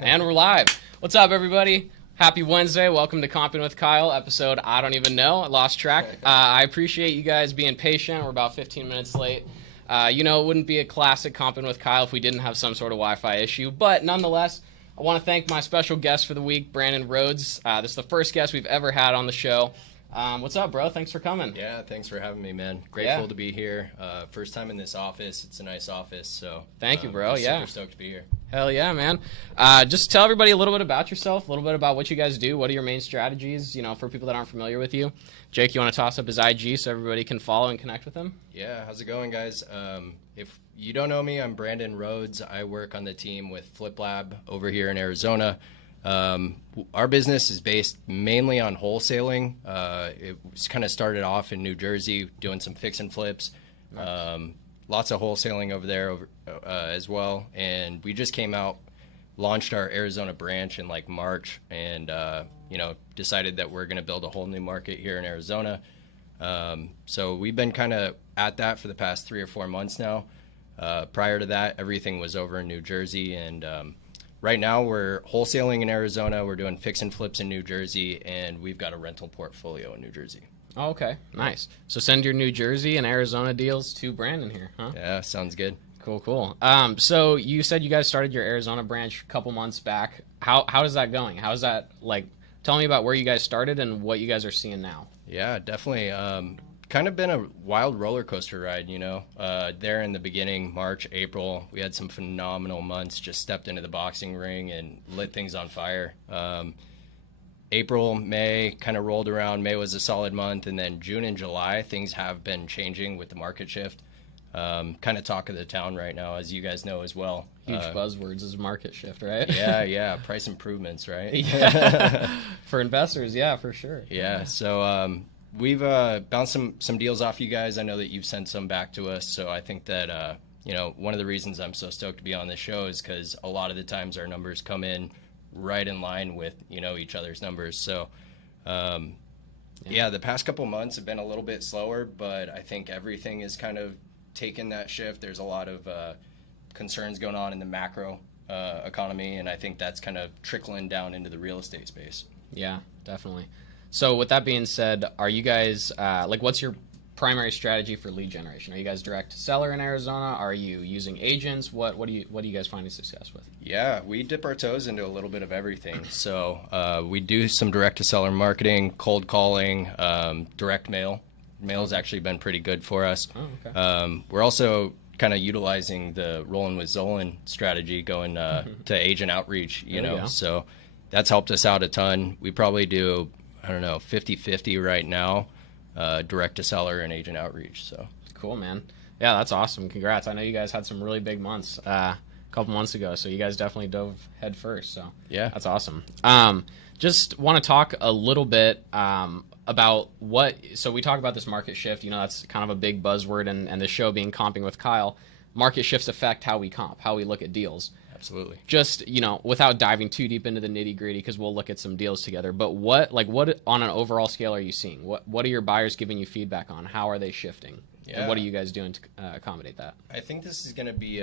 And we're live. What's up, everybody? Happy Wednesday. Welcome to Comping with Kyle, episode I don't even know. I lost track. I appreciate you guys being patient. We're about 15 minutes late. It wouldn't be a classic Comping with Kyle if we didn't have some sort of Wi-Fi issue. But nonetheless, I want to thank my special guest for the week, Brandon Rhodes. This is the first guest we've ever had on the show. What's up, bro? Thanks for coming. Yeah, thanks for having me, man. Grateful to be here. First time in this office. It's a nice office, so thank you, bro. Super stoked to be here. Hell yeah, man. Just tell everybody a little bit about yourself, a little bit about what you guys do. What are your main strategies, for people that aren't familiar with you? Jake, you want to toss up his IG so everybody can follow and connect with him? Yeah, how's it going, guys? If you don't know me, I'm Brandon Rhodes. I work on the team with Flip Lab over here in Arizona. Our business is based mainly on wholesaling. It was kind of started off in New Jersey doing some fix and flips. Lots of wholesaling over there as well. And we just came out, launched our Arizona branch in like March, and decided that we're going to build a whole new market here in Arizona. So we've been kind of at that for the past 3 or 4 months now. Prior to that, everything was over in New Jersey, and right now we're wholesaling in Arizona. We're doing fix and flips in New Jersey, and we've got a rental portfolio in New Jersey. Oh, okay, nice. So send your New Jersey and Arizona deals to Brandon here, huh? Yeah, sounds good. Cool. So you said you guys started your Arizona branch a couple months back. How is that going? How's that, like, tell me about where you guys started and what you guys are seeing now. Yeah, definitely. Kind of been a wild roller coaster ride, there in the beginning, March, April, we had some phenomenal months, just stepped into the boxing ring and lit things on fire. April, May kind of rolled around. May was a solid month. And then June and July, things have been changing with the market shift. Kind of talk of the town right now, as you guys know as well. Huge buzzwords is market shift, right? Yeah. Price improvements, right? Yeah. For investors, yeah, for sure. Yeah. So we've bounced some deals off you guys. I know that you've sent some back to us. So I think that, one of the reasons I'm so stoked to be on this show is because a lot of the times our numbers come in right in line with, each other's numbers. So, the past couple months have been a little bit slower, but I think everything is kind of taken that shift. There's a lot of concerns going on in the macro economy, and I think that's kind of trickling down into the real estate space. Yeah, definitely. So with that being said, are you guys, what's your primary strategy for lead generation? Are you guys direct to seller in Arizona? Are you using agents? What are you guys finding success with? Yeah, we dip our toes into a little bit of everything. So we do some direct to seller marketing, cold calling, direct mail. Mail's actually been pretty good for us. Oh, okay. We're also kind of utilizing the rolling with Zolin strategy, going to agent outreach, so that's helped us out a ton. We probably do, 50-50 right now, direct to seller and agent outreach. So cool, man. Yeah, that's awesome. Congrats. I know you guys had some really big months a couple months ago, so you guys definitely dove head first. So yeah, that's awesome. Just want to talk a little bit about so we talk about this market shift, that's kind of a big buzzword, and the show being Comping with Kyle. Market shifts affect how we comp, how we look at deals. Absolutely. Just, without diving too deep into the nitty gritty, because we'll look at some deals together, but what on an overall scale are you seeing? What are your buyers giving you feedback on? How are they shifting? Yeah. And what are you guys doing to accommodate that? I think this is going to be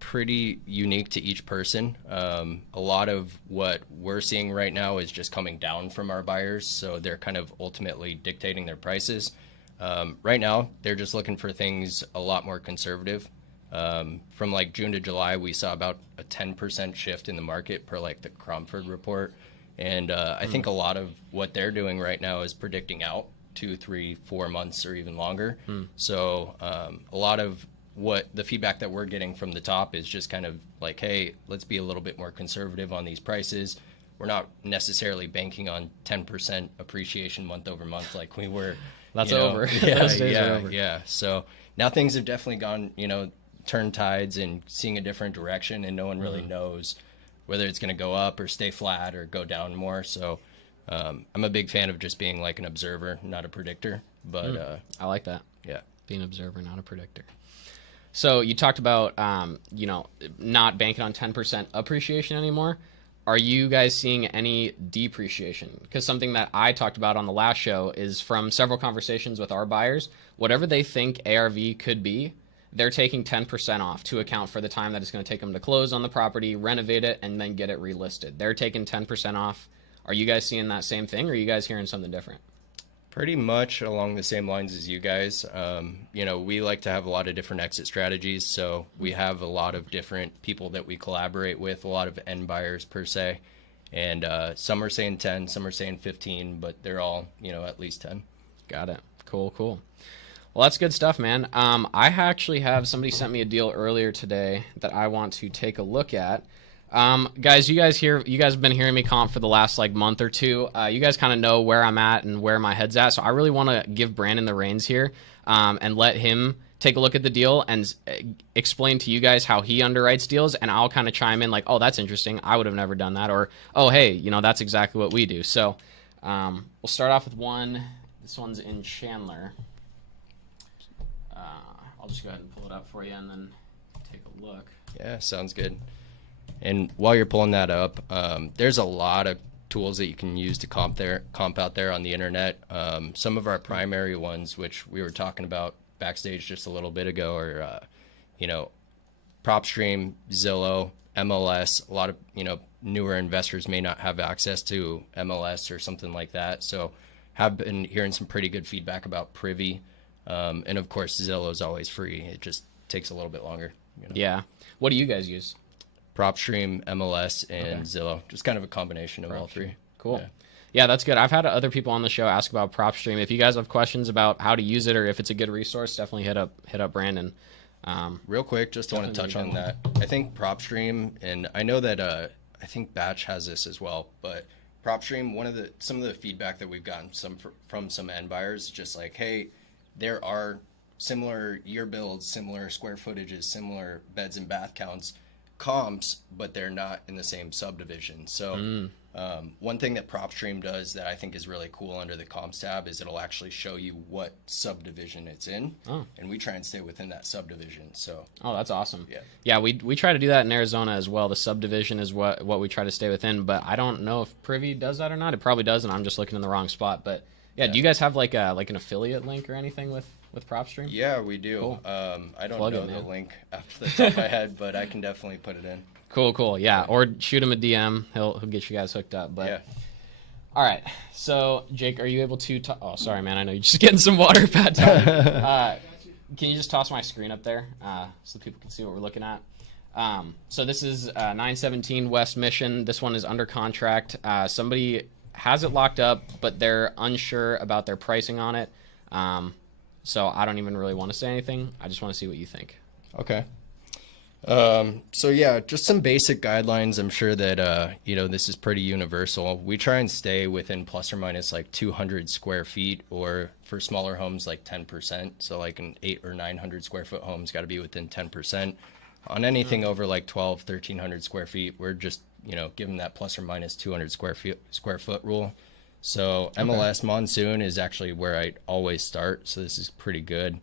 pretty unique to each person. A lot of what we're seeing right now is just coming down from our buyers, so they're kind of ultimately dictating their prices. Right now, they're just looking for things a lot more conservative. From like June to July, we saw about a 10% shift in the market per like the Cromford report. And I think a lot of what they're doing right now is predicting out 2, 3, 4 months or even longer. So a lot of what the feedback that we're getting from the top is just kind of like, hey, let's be a little bit more conservative on these prices. We're not necessarily banking on 10% appreciation month over month like we were. That's over. Those days are over. Yeah. So now things have definitely gone, turn tides and seeing a different direction, and no one really knows whether it's going to go up or stay flat or go down more. So I'm a big fan of just being like an observer, not a predictor. But I like that. Yeah, being an observer, not a predictor. So you talked about not banking on 10% appreciation anymore. Are you guys seeing any depreciation? Because something that I talked about on the last show is from several conversations with our buyers, whatever they think ARV could be, they're taking 10% off to account for the time that it's going to take them to close on the property, renovate it, and then get it relisted. They're taking 10% off. Are you guys seeing that same thing, or are you guys hearing something different? Pretty much along the same lines as you guys. We like to have a lot of different exit strategies. So we have a lot of different people that we collaborate with, a lot of end buyers per se. And some are saying 10, some are saying 15, but they're all, at least 10. Got it. Cool. Well, that's good stuff, man. I actually have somebody sent me a deal earlier today that I want to take a look at. Guys, you guys have been hearing me comp for the last month or two. You guys kind of know where I'm at and where my head's at. So I really want to give Brandon the reins here, and let him take a look at the deal and explain to you guys how he underwrites deals. And I'll kind of chime in like, oh, that's interesting. I would have never done that. Or, oh, hey, that's exactly what we do. So, we'll start off with one. This one's in Chandler. I'll just go ahead and pull it up for you and then take a look. Yeah, sounds good. And while you're pulling that up, there's a lot of tools that you can use to comp out there on the internet. Some of our primary ones, which we were talking about backstage just a little bit ago, are PropStream, Zillow, MLS. A lot of newer investors may not have access to MLS or something like that. So have been hearing some pretty good feedback about Privy, and of course Zillow is always free. It just takes a little bit longer. Yeah. What do you guys use? PropStream, MLS, and Zillow. Just kind of a combination of all three. Cool. Yeah, that's good. I've had other people on the show ask about PropStream. If you guys have questions about how to use it or if it's a good resource, definitely hit up Brandon. Real quick, just want to touch on that. I think PropStream, and I know that I think Batch has this as well, but PropStream, some of the feedback that we've gotten from some end buyers, just like, hey, there are similar year builds, similar square footages, similar beds and bath counts, comps, but they're not in the same subdivision. So one thing that PropStream does that I think is really cool under the comps tab is it'll actually show you what subdivision it's in, and we try and stay within that subdivision. So that's awesome. Yeah, we try to do that in Arizona as well. The subdivision is what we try to stay within, but I don't know if Privy does that or not. It probably does, and I'm just looking in the wrong spot. But yeah, do you guys have like an affiliate link or anything with PropStream? Yeah, we do. Cool. I don't know the link off the top of my head, but I can definitely put it in. Cool. Yeah, or shoot him a DM. He'll get you guys hooked up. But yeah. All right. So Jake, are you able to? Oh, sorry, man. I know you're just getting some water. Bad time. Can you just toss my screen up there so people can see what we're looking at? So this is 917 West Mission. This one is under contract. Somebody has it locked up, but they're unsure about their pricing on it. So I don't even really want to say anything. I just want to see what you think. Okay. So yeah, just some basic guidelines. I'm sure that, this is pretty universal. We try and stay within plus or minus 200 square feet, or for smaller homes, 10%. So like an 800 or 900 square foot home's got to be within 10%. On anything over 1,1300 square feet, we're just, giving that plus or minus 200 square foot rule. So MLS Monsoon is actually where I always start. So this is pretty good.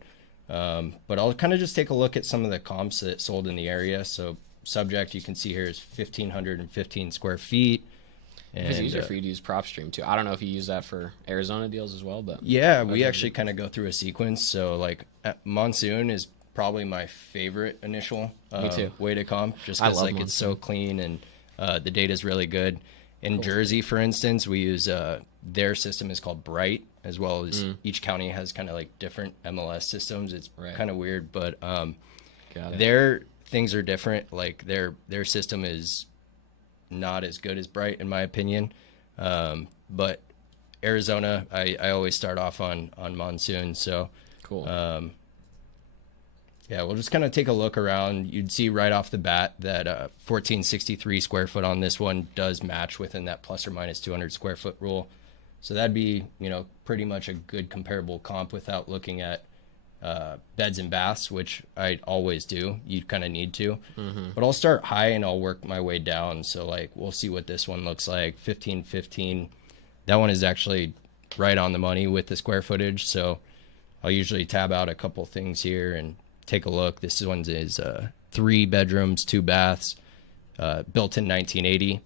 But I'll kind of just take a look at some of the comps that sold in the area. So subject you can see here is 1,515 square feet. And it's easier for you to use PropStream too. I don't know if you use that for Arizona deals as well, but yeah, we actually kind of go through a sequence. So Monsoon is probably my favorite initial way to comp, just because it's so clean and the data is really good. In Jersey, for instance, we use their system is called Bright, as well as each county has kind of different MLS systems. It's kind of weird, but their things are different. Their system is not as good as Bright, in my opinion. But Arizona, I always start off on Monsoon. So cool. Yeah, we'll just kind of take a look around. You'd see right off the bat that 1463 square foot on this one does match within that plus or minus 200 square foot rule. So that'd be, pretty much a good comparable comp without looking at beds and baths, which I always do. You kind of need to. But I'll start high and I'll work my way down. So we'll see what this one looks like. 1515. That one is actually right on the money with the square footage. So I'll usually tab out a couple things here and take a look. This one is 3 bedrooms, 2 baths, built in 1980.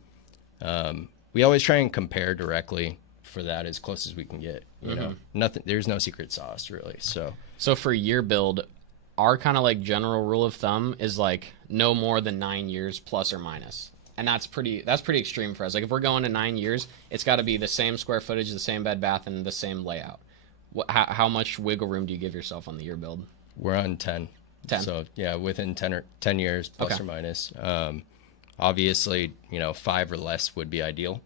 We always try and compare directly for that as close as we can get. Nothing. There's no secret sauce really. So for year build, our kind of like general rule of thumb is like no more than 9 years plus or minus. And that's pretty extreme for us. Like if we're going to 9 years, it's got to be the same square footage, the same bed bath, and the same layout. How much wiggle room do you give yourself on the year build? We're on 10. 10. So yeah, within 10 years plus or minus. Obviously, 5 or less would be ideal.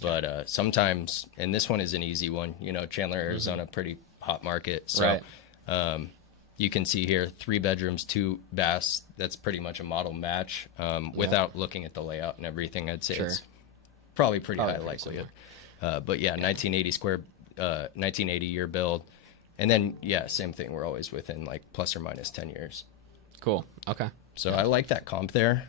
But sometimes, and this one is an easy one, Chandler, Arizona, pretty hot market. So Right. you can see here, 3 bedrooms, 2 baths. That's pretty much a model match. Without looking at the layout and everything, I'd say it's probably pretty high likelihood. But yeah, 1980 year build. And then, yeah, same thing. We're always within like plus or minus 10 years. Cool. Okay. So I like that comp there.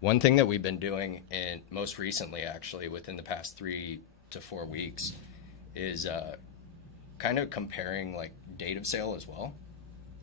One thing that we've been doing, and most recently actually within the past 3 to 4 weeks, is kind of comparing like date of sale as well.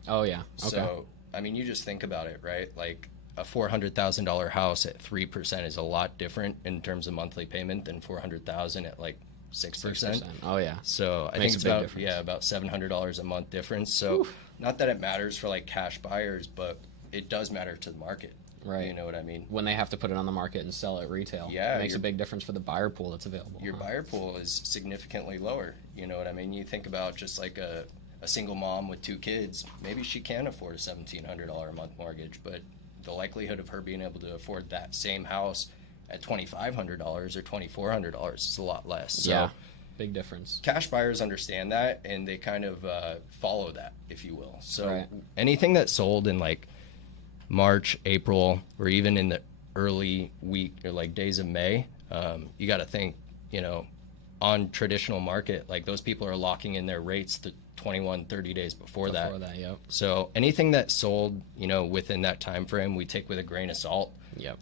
Oh, yeah. Okay. So, I mean, you just think about it, right? Like a $400,000 house at 3% is a lot different in terms of monthly payment than $400,000 at like 6%. Oh, yeah. So I think it's about $700 a month difference. So not that it matters for like cash buyers, but it does matter to the market. Right. You know what I mean? When they have to put it on the market and sell it retail. Yeah, It makes a big difference for the buyer pool that's available. Your buyer pool is significantly lower. You know what I mean? You think about just like a single mom with 2 kids, maybe she can afford a $1,700 a month mortgage, but the likelihood of her being able to afford that same house at $2,500 or $2,400 is a lot less. So yeah, big difference. cash buyers understand that, and they kind of follow that, if you will. So Right. anything that sold in like March, April, or even in the early week or like days of May, you got to think, on traditional market, like those people are locking in their rates to 21, 30 days before that. Yep. So anything that sold, within that time frame, we take with a grain of salt. Yep.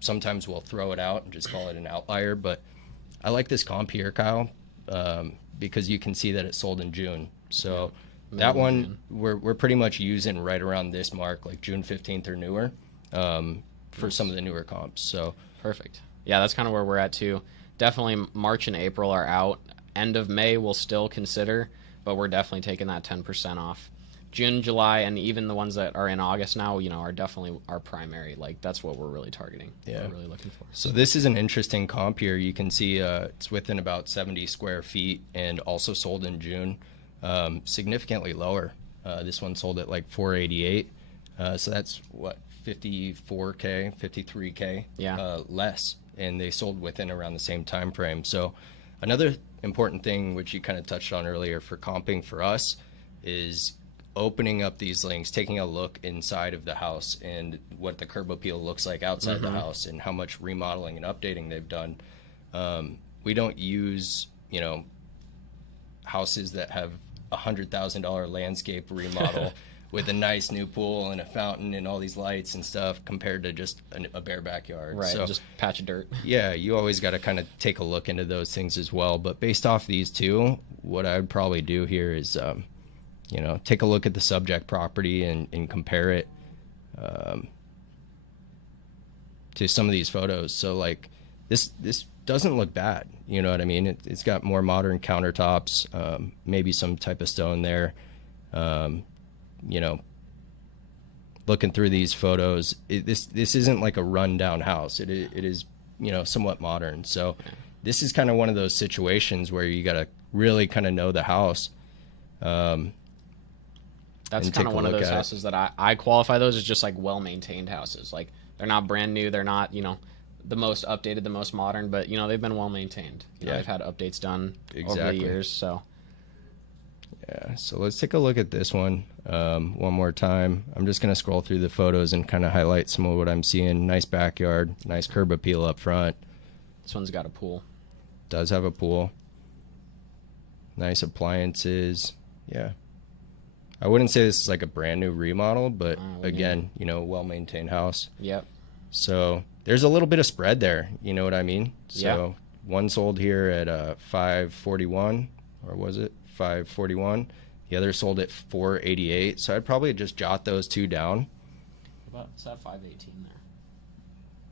Sometimes we'll throw it out and just call it an outlier, but I like this comp here, Kyle, because you can see that it sold in June. So that one, we're pretty much using right around this mark, like June 15th or newer, for some of the newer comps. So Perfect. Yeah, that's kind of where we're at too. Definitely March and April are out. End of May we'll still consider, but we're definitely taking that 10% off. June, July, and even the ones that are in August now, are definitely our primary. Like, that's what we're really targeting. Yeah. We're really looking for. So this is an interesting comp here. You can see it's within about 70 square feet and also sold in June, significantly lower. This one sold at like 488. So that's what, 54K, 53K less. And they sold within around the same time frame. So another important thing, which you kind of touched on earlier for comping for us, is opening up these links, taking a look inside of the house and what the curb appeal looks like outside the house and how much remodeling and updating they've done. We don't use, houses that have $100,000 landscape remodel with a nice new pool and a fountain and all these lights and stuff compared to just a bare backyard. Right, so, just patch of dirt. Yeah, you always got to kind of take a look into those things as well. But based off these two, what I would probably do here is, take a look at the subject property and compare it to some of these photos. So like this doesn't look bad. You know what I mean? It's got more modern countertops, maybe some type of stone there. Looking through these photos, this isn't like a rundown house. It is somewhat modern. So this is kind of one of those situations where you got to really kind of know the house. That's kind of one of those houses that I qualify those as just like well-maintained houses. Like they're not brand new. They're not, the most updated, the most modern, but they've been well-maintained. They've had updates done over the years. So yeah. So let's take a look at this one one more time. I'm just going to scroll through the photos and kind of highlight some of what I'm seeing. Nice backyard, nice curb appeal up front. This one's got a pool. Does have a pool. Nice appliances. Yeah. I wouldn't say this is like a brand new remodel, but again, well-maintained house. Yep. So there's a little bit of spread there. You know what I mean? So one sold here at 541, or was it 541? The other sold at 488. So I'd probably just jot those two down. What's that 518 there?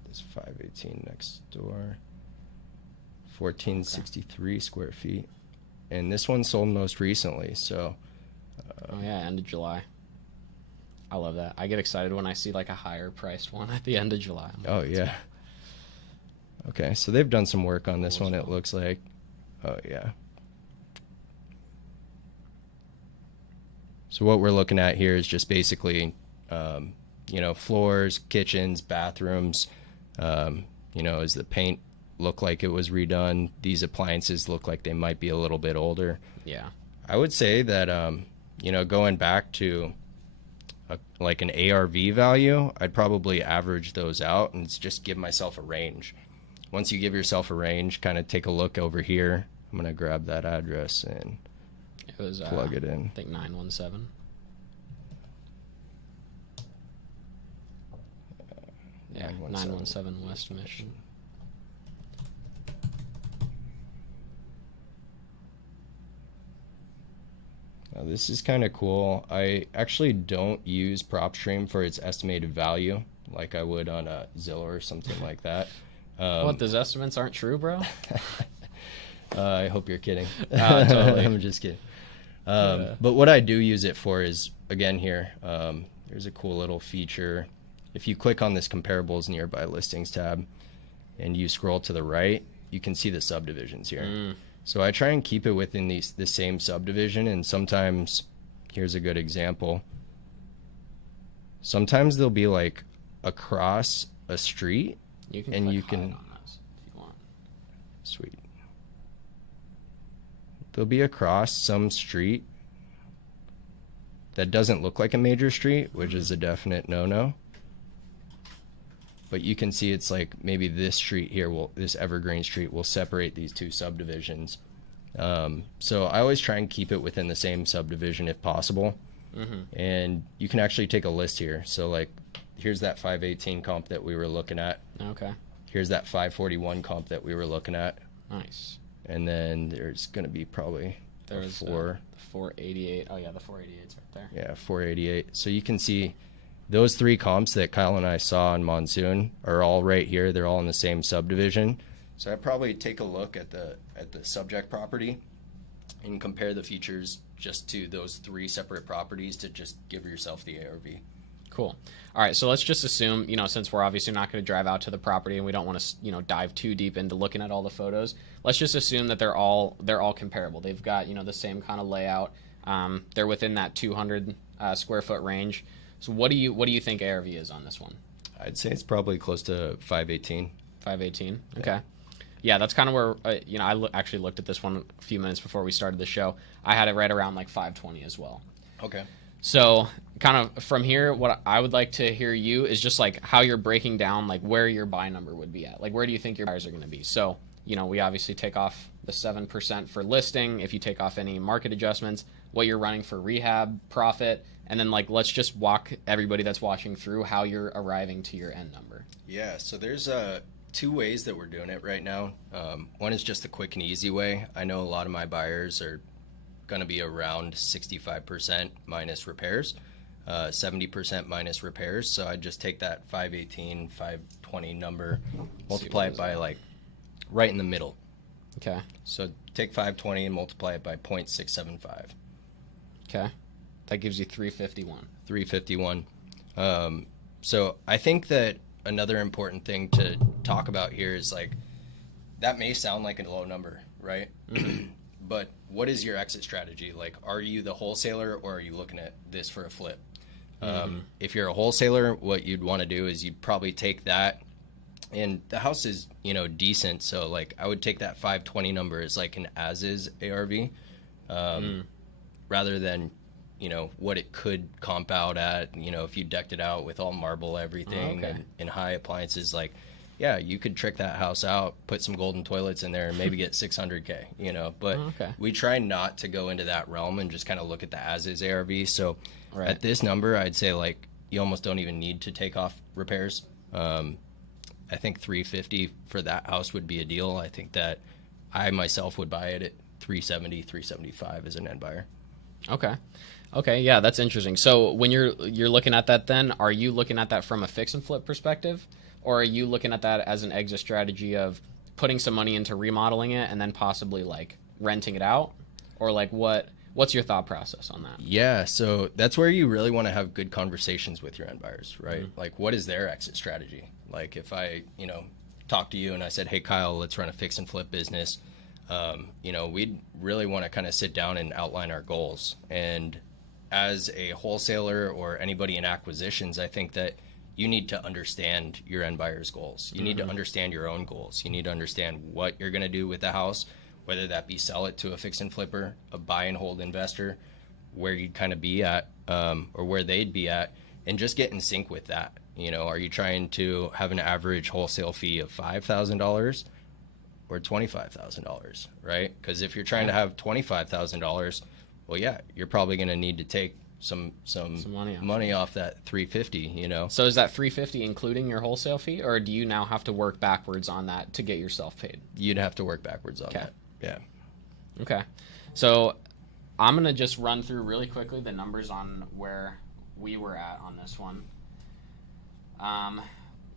This 518 next door. 1463 square feet. And this one sold most recently, so... end of July. I love that. I get excited when I see like a higher priced one at the end of July. Oh yeah. Okay, so they've done some work on this one, it looks like. Oh yeah. So what we're looking at here is just basically, floors, kitchens, bathrooms. Does the paint look like it was redone? These appliances look like they might be a little bit older. Yeah. I would say that, going back to like an ARV value, I'd probably average those out and just give myself a range. Once you give yourself a range, kind of take a look over here. I'm going to grab that address and it was, plug it in. I think 917. Yeah, 917 West Mission. Now, this is kind of cool. I actually don't use PropStream for its estimated value like I would on a Zillow or something like that. What, those estimates aren't true, bro? I hope you're kidding. Totally. I'm just kidding. But what I do use it for is, again here, there's a cool little feature. If you click on this comparables nearby listings tab and you scroll to the right, you can see the subdivisions here. So I try and keep it within the same subdivision, and sometimes, here's a good example. Sometimes they'll be like across a street, and you can on this if you want. Sweet. They'll be across some street that doesn't look like a major street, which is a definite no-no. But you can see it's like maybe this street here, this Evergreen Street will separate these two subdivisions. So I always try and keep it within the same subdivision if possible. And you can actually take a list here. So like, here's that 518 comp that we were looking at. Okay. Here's that 541 comp that we were looking at. Nice. And then there's going to be probably there's the 488. Oh yeah, the 488's right there. Yeah, 488. So you can see those three comps that Kyle and I saw on Monsoon are all right here. They're all in the same subdivision. So I'd probably take a look at the subject property and compare the features just to those three separate properties to just give yourself the ARV. Cool. All right, so let's just assume, since we're obviously not going to drive out to the property and we don't want to, dive too deep into looking at all the photos, let's just assume that they're all comparable. They've got, the same kind of layout. They're within that 200 square foot range. So what do you think ARV is on this one? I'd say it's probably close to 518. 518. Okay. Yeah, that's kind of where I actually looked at this one a few minutes before we started the show. I had it right around like 520 as well. Okay. So kind of from here, what I would like to hear you is just like how you're breaking down like where your buy number would be at. Like where do you think your buyers are going to be? So, we obviously take off the 7% for listing. If you take off any market adjustments, what you're running for rehab, profit, and then like let's just walk everybody that's watching through how you're arriving to your end number. Yeah, so there's two ways that we're doing it right now. One is just the quick and easy way. I know a lot of my buyers are going to be around 65% minus repairs, 70% minus repairs. So I just take that 518, 520 number, multiply it by like right in the middle. Okay. So take 520 and multiply it by 0.675. Okay. That gives you 351. 351. So I think that another important thing to talk about here is like, that may sound like a low number, right? But what is your exit strategy? Like, are you the wholesaler or are you looking at this for a flip? If you're a wholesaler, what you'd want to do is you'd probably take that, and the house is, decent. So like I would take that 520 number as like an as-is ARV, rather than, what it could comp out at, if you decked it out with all marble, everything, and high appliances, like, yeah, you could trick that house out, put some golden toilets in there, and maybe get 600K, but we try not to go into that realm and just kind of look at the as-is ARV. So at this number, I'd say like you almost don't even need to take off repairs. I think 350 for that house would be a deal. I think that I myself would buy it at 370, 375 as an end buyer. Okay, yeah, that's interesting. So when you're looking at that, then are you looking at that from a fix and flip perspective, or are you looking at that as an exit strategy of putting some money into remodeling it and then possibly like renting it out, or like what What's your thought process on that? Yeah, so that's where you really want to have good conversations with your end buyers, right? Like, what is their exit strategy? Like, if I, talk to you and I said, hey, Kyle, let's run a fix and flip business, we'd really want to kind of sit down and outline our goals. And as a wholesaler or anybody in acquisitions, I think that you need to understand your end buyer's goals. You need to understand your own goals. You need to understand what you're going to do with the house, whether that be sell it to a fix and flipper, a buy and hold investor, where you'd kind of be at, or where they'd be at, and just get in sync with that. Are you trying to have an average wholesale fee of $5,000 or $25,000, right? Because if you're trying to have $25,000, well, yeah, you're probably going to need to take some money off that $350. So is that $350 including your wholesale fee, or do you now have to work backwards on that to get yourself paid? You'd have to work backwards on that. Yeah. Okay. So I'm going to just run through really quickly the numbers on where we were at on this one.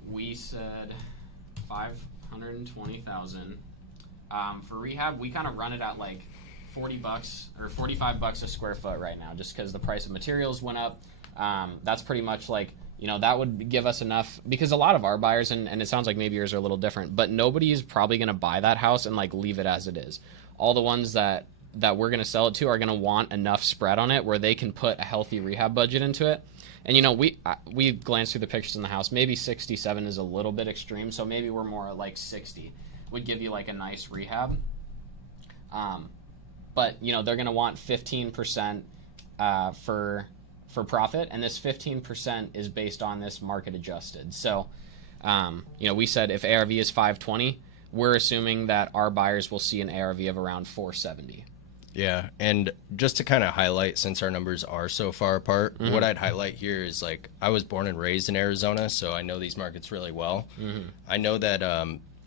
We said 520,000. For rehab, we kind of run it at like $40 or $45 a square foot right now, just because the price of materials went up. That's pretty much like, that would give us enough, because a lot of our buyers, and it sounds like maybe yours are a little different, but nobody's probably going to buy that house and like leave it as it is. All the ones that we're going to sell it to are going to want enough spread on it where they can put a healthy rehab budget into it. And we glanced through the pictures in the house. Maybe 67 is a little bit extreme, so maybe we're more like 60 would give you like a nice rehab. But they're going to want 15% for profit, and this 15% is based on this market adjusted. So, we said if ARV is 520, we're assuming that our buyers will see an ARV of around 470. Yeah, and just to kind of highlight, since our numbers are so far apart, what I'd highlight here is, like, I was born and raised in Arizona, so I know these markets really well. I know that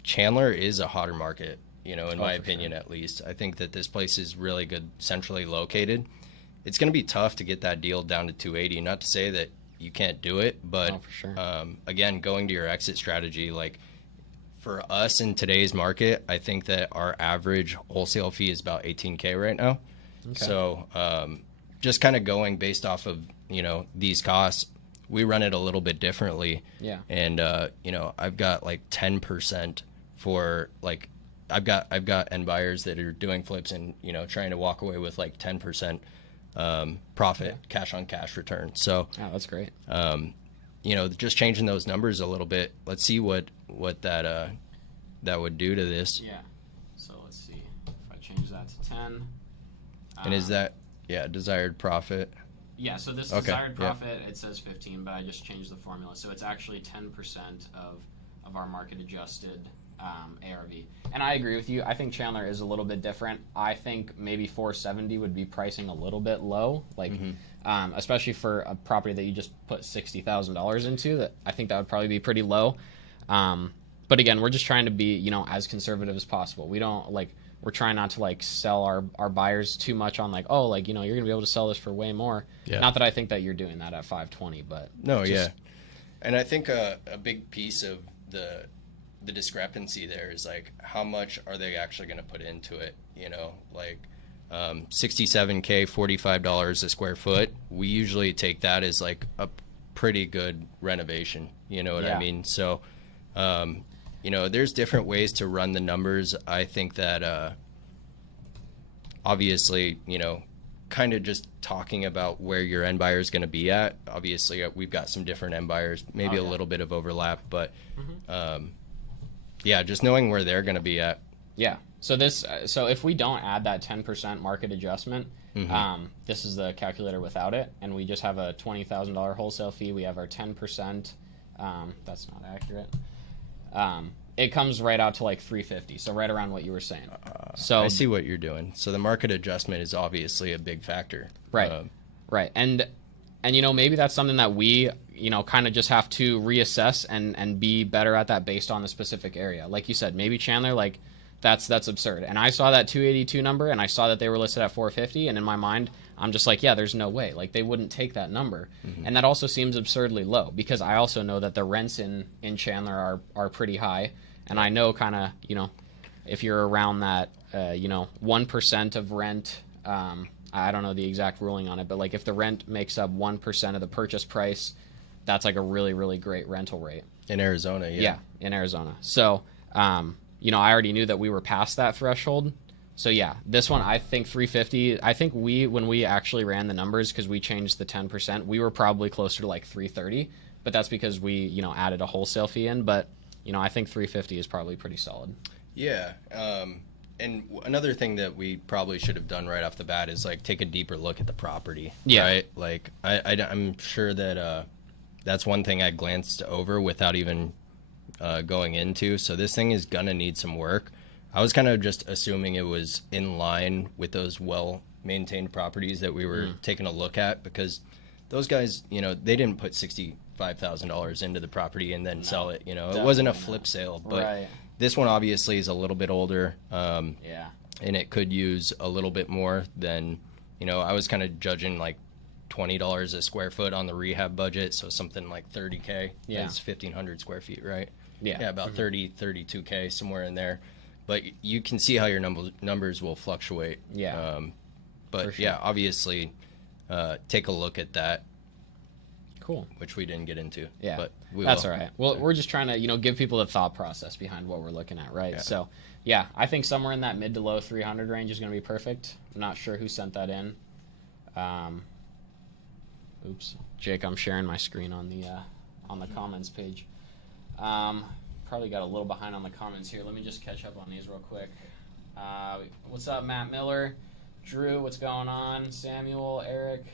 Chandler is a hotter market, in my opinion, at least. I think that this place is really good, centrally located. It's going to be tough to get that deal down to 280. Not to say that you can't do it, but again, going to your exit strategy, like, for us in today's market, I think that our average wholesale fee is about $18K right now. Okay. So just kind of going based off of, these costs, we run it a little bit differently. Yeah. And, I've got like 10% for like, I've got end buyers that are doing flips and, trying to walk away with like 10% profit, cash on cash return. So yeah, that's great. Just changing those numbers a little bit. Let's see what that would do to this. Yeah. So let's see if I change that to 10. And is that desired profit? Yeah. So this desired profit, it says 15, but I just changed the formula, so it's actually 10% of our market adjusted ARV. And I agree with you. I think Chandler is a little bit different. I think maybe 470 would be pricing a little bit low, like especially for a property that you just put $60,000 into. That I think that would probably be pretty low. But again, we're just trying to be as conservative as possible. We don't we're trying not to like sell our buyers too much on like, oh, like, you're gonna be able to sell this for way more. Yeah. Not that I think that you're doing that at 520, but no, yeah. And I think a big piece of the discrepancy there is like, how much are they actually going to put into it? Like $67K, $45 a square foot. We usually take that as like a pretty good renovation. You know what I mean? So, there's different ways to run the numbers. I think that obviously, kind of just talking about where your end buyer is going to be at. Obviously, we've got some different end buyers, maybe a little bit of overlap, but just knowing where they're going to be at. Yeah. So so if we don't add that 10% market adjustment, this is the calculator without it, and we just have a $20,000 wholesale fee. We have our 10%. That's not accurate. It comes right out to like 350. So right around what you were saying. So I see what you're doing. So the market adjustment is obviously a big factor. Right. Right. And maybe that's something that we, kind of just have to reassess and be better at that based on the specific area. Like you said, maybe Chandler, like that's absurd. And I saw that 282 number and I saw that they were listed at 450. And in my mind, I'm just like, yeah, there's no way. Like, they wouldn't take that number. And that also seems absurdly low, because I also know that the rents in Chandler are pretty high. And I know kind of, if you're around that, 1% of rent I don't know the exact ruling on it, but like if the rent makes up 1% of the purchase price, that's like a really, really great rental rate. In Arizona, yeah. Yeah, in Arizona. So, you know, I already knew that we were past that threshold. So yeah, this one, I think 350. I think when we actually ran the numbers, because we changed the 10%, we were probably closer to like 330, but that's because we, you know, added a wholesale fee in. But, you know, I think 350 is probably pretty solid. Yeah. And another thing that we probably should have done right off the bat is like take a deeper look at the property. Yeah. Right. Like I'm sure that that's one thing I glanced over without even going into. So this thing is gonna need some work. I was kind of just assuming it was in line with those well-maintained properties that we were taking a look at, because those guys, you know, they didn't put $65,000 into the property and then sell it. You know, it wasn't a flip sale, but this one obviously is a little bit older. Yeah. And it could use a little bit more than, you know, I was kind of judging like $20 a square foot on the rehab budget. So something like $30K. Yeah. That's 1,500 square feet, right? Yeah. Yeah, about 30, 32K, somewhere in there. But you can see how your numbers will fluctuate. Yeah. But sure. yeah, obviously, take a look at that. Cool. Which we didn't get into. Yeah, but that's all right. Well, we're just trying to, you know, give people the thought process behind what we're looking at, right? Yeah. So, yeah, I think somewhere in that mid to low 300 range is going to be perfect. I'm not sure who sent that in. Oops, Jake, I'm sharing my screen on the comments page. Probably got a little behind on the comments here. Let me just catch up on these real quick. What's up, Matt Miller? Drew, what's going on? Samuel, Eric.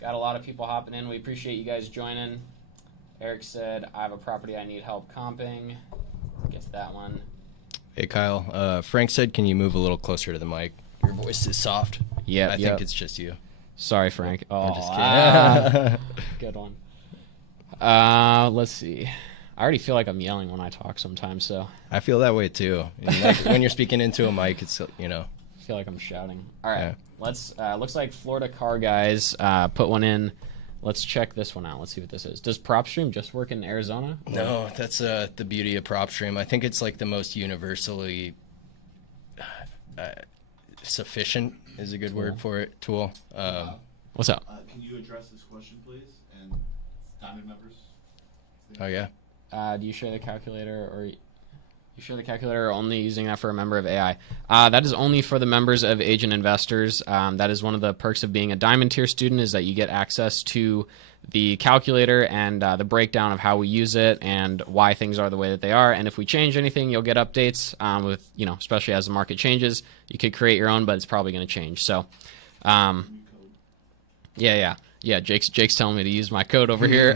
Got a lot of people hopping in. We appreciate you guys joining. Eric said, I have a property I need help comping. Get that one. Hey, Kyle. Frank said, can you move a little closer to the mic? Your voice is soft. Yeah, I think it's just you. Sorry, Frank. Oh, I'm just kidding. Good one. Let's see. I already feel like I'm yelling when I talk sometimes, so. I feel that way, too. And like, when you're speaking into a mic, it's, you know. I feel like I'm shouting. All right. Yeah. Looks like Florida Car Guys put one in. Let's check this one out. Let's see what this is. Does PropStream just work in Arizona? No, that's the beauty of PropStream. I think it's like the most universally sufficient is a good word for it. Tool. What's up? Can you address this question, please? And Diamond members. Oh yeah. Do you share the calculator, or only using that for a member of AI? That is only for the members of Agent Investors. That is one of the perks of being a Diamond tier student, is that you get access to the calculator and the breakdown of how we use it and why things are the way that they are. And if we change anything, you'll get updates with, you know, especially as the market changes. You could create your own, but it's probably going to change. So, yeah, Jake's telling me to use my code over here.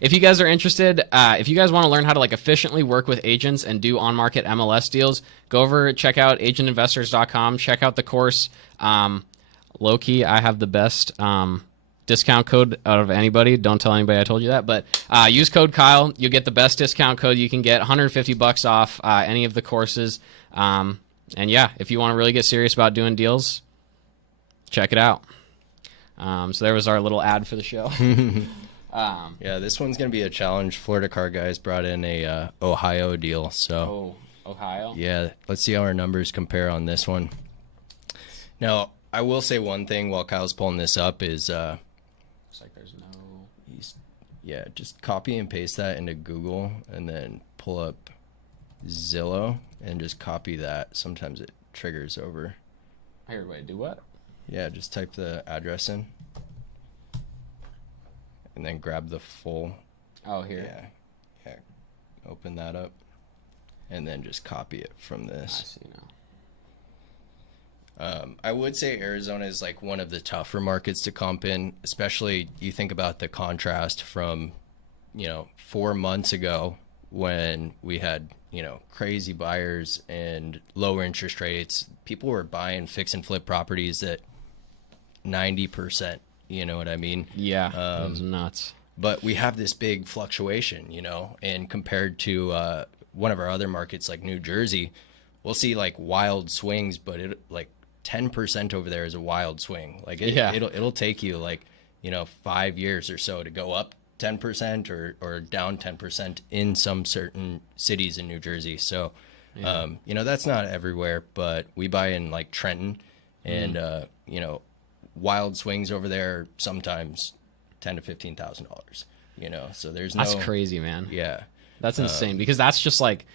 If you guys are interested, if you guys want to learn how to like efficiently work with agents and do on-market MLS deals, go over, check out agentinvestors.com, check out the course. Low-key, I have the best discount code out of anybody. Don't tell anybody I told you that, but use code Kyle. You'll get the best discount code you can get, $150 off any of the courses. And yeah, if you want to really get serious about doing deals, check it out. So there was our little ad for the show. Yeah, this one's going to be a challenge. Florida Car Guys brought in a Ohio deal. So, Ohio? Yeah, let's see how our numbers compare on this one. Now, I will say one thing while Kyle's pulling this up is... looks like there's no... Yeah, just copy and paste that into Google and then pull up Zillow and just copy that. Sometimes it triggers over. Here, wait, do what? Yeah, just type the address in and then grab the full. Oh, here. Yeah. Open that up and then just copy it from this. I see now. I would say Arizona is like one of the tougher markets to comp in, especially you think about the contrast from, 4 months ago when we had, crazy buyers and lower interest rates. People were buying fix and flip properties at 90%, you know what I mean? Yeah, it was nuts. But we have this big fluctuation, and compared to one of our other markets like New Jersey, we'll see like wild swings, but it like 10% over there is a wild swing. Like it'll take you like, 5 years or so to go up 10% or down 10% in some certain cities in New Jersey. So, that's not everywhere, but we buy in like Trenton and, wild swings over there, sometimes $10,000 to $15,000. So there's no. That's crazy, man. Yeah, That's insane because that's just like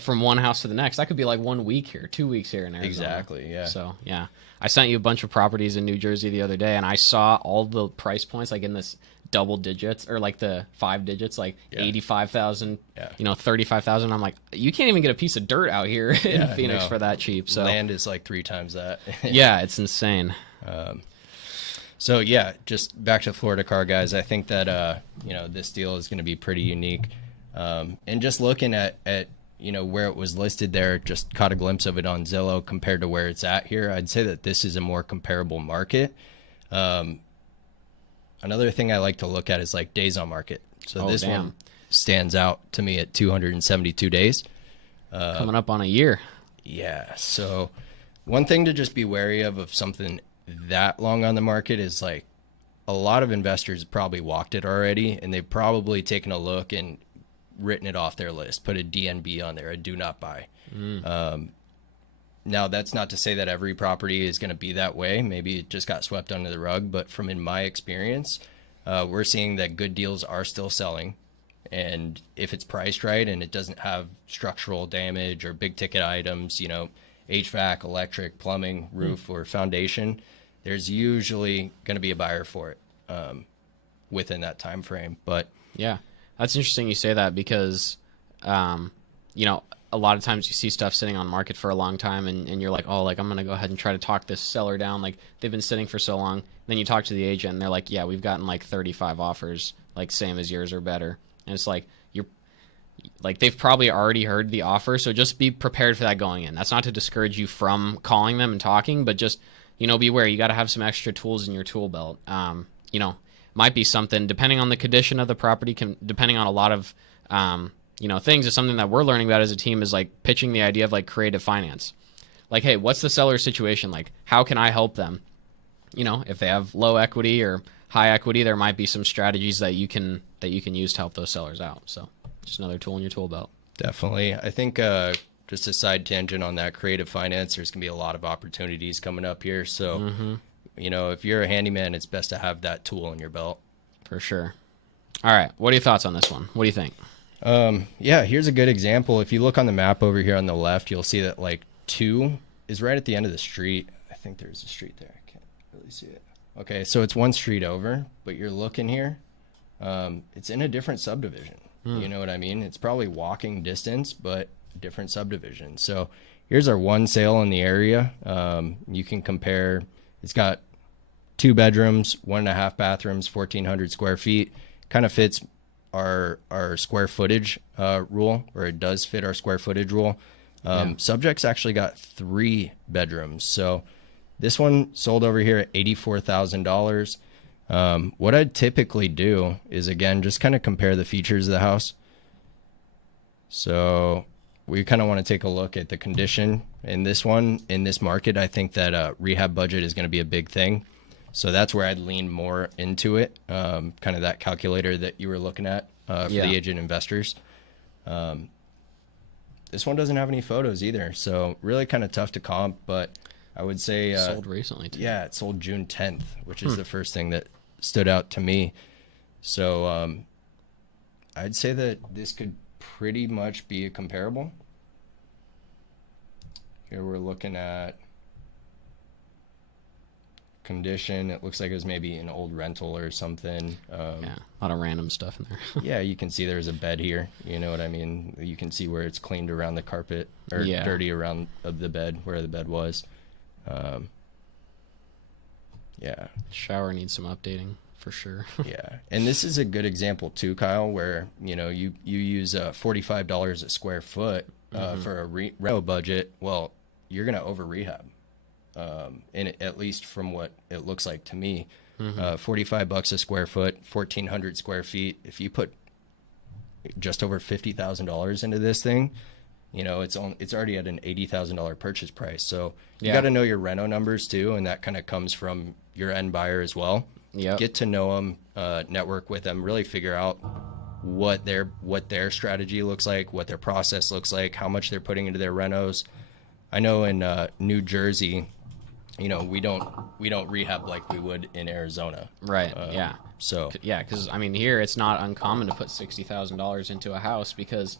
from one house to the next. That could be like 1 week here, 2 weeks here in Arizona. exactly. Yeah. So yeah, I sent you a bunch of properties in New Jersey the other day, and I saw all the price points like in this double digits or like the 5 digits, like 85,000, 35,000. I'm like, you can't even get a piece of dirt out here in Phoenix for that cheap. So land is like 3 times that. Yeah, it's insane. So yeah, just back to Florida car guys. I think that this deal is going to be pretty unique. And just looking at where it was listed there, just caught a glimpse of it on Zillow compared to where it's at here. I'd say that this is a more comparable market. Another thing I like to look at is like days on market. So this one stands out to me at 272 days. Coming up on a year. Yeah. So one thing to just be wary of something that long on the market is like a lot of investors probably walked it already, and they've probably taken a look and written it off their list, put a DNB on there, a do not buy. Now that's not to say that every property is going to be that way. Maybe it just got swept under the rug, but from in my experience, we're seeing that good deals are still selling. And if it's priced right and it doesn't have structural damage or big ticket items, HVAC, electric, plumbing, roof, or foundation, there's usually going to be a buyer for it within that time frame. But yeah, that's interesting you say that because, a lot of times you see stuff sitting on market for a long time and you're like, oh, like I'm going to go ahead and try to talk this seller down. Like they've been sitting for so long. Then you talk to the agent and they're like, yeah, we've gotten like 35 offers, like same as yours or better. And it's like, they've probably already heard the offer. So just be prepared for that going in. That's not to discourage you from calling them and talking, but just, beware. You got to have some extra tools in your tool belt. Might be something depending on the condition of the property, depending on a lot of, things. Is something that we're learning about as a team is like pitching the idea of like creative finance. Like, hey, what's the seller's situation? Like, how can I help them? If they have low equity or high equity, there might be some strategies that you can use to help those sellers out. So just another tool in your tool belt. Definitely. I think just a side tangent on that creative finance, there's going to be a lot of opportunities coming up here. So, if you're a handyman, it's best to have that tool in your belt. For sure. All right. What are your thoughts on this one? What do you think? Yeah, here's a good example. If you look on the map over here on the left, you'll see that like 2 is right at the end of the street. I think there's a street there. I can't really see it. Okay, so it's 1 street over, but you're looking here. It's in a different subdivision. You know what I mean? It's probably walking distance, but different subdivision. So here's our one sale in the area. You can compare. It's got 2 bedrooms, 1.5 bathrooms, 1,400 square feet. Kind of fits our square footage rule, or it does fit our square footage rule. Subject's actually got 3 bedrooms. So this one sold over here at $84,000. What I'd typically do is, again, just kind of compare the features of the house. So we kind of want to take a look at the condition in this one. In this market, I think that rehab budget is going to be a big thing. So that's where I'd lean more into it, kind of that calculator that you were looking at for the agent investors. This one doesn't have any photos either, so really kind of tough to comp, but I would say... sold recently, too. Yeah, it sold June 10th, which is the first thing that stood out to me. So I'd say that this could pretty much be a comparable. Here we're looking at condition. It looks like it was maybe an old rental or something. A lot of random stuff in there. Yeah, you can see there's a bed here. You know what I mean? You can see where it's cleaned around the carpet, or dirty around of the bed, where the bed was. Shower needs some updating for sure. Yeah, and this is a good example too, Kyle, where you use $45 a square foot for a reno budget. Well, you're gonna over rehab, and at least from what it looks like to me, $45 a square foot, 1,400 square feet. If you put just over $50,000 into this thing, it's already at an $80,000 purchase price. So you got to know your reno numbers too, and that kind of comes from your end buyer as well. Get to know them, network with them, really figure out what their strategy looks like, what their process looks like, how much they're putting into their renos. I know in New Jersey, we don't rehab like we would in Arizona. Right. Yeah. So Yeah, because I mean, here it's not uncommon to put $60,000 into a house because,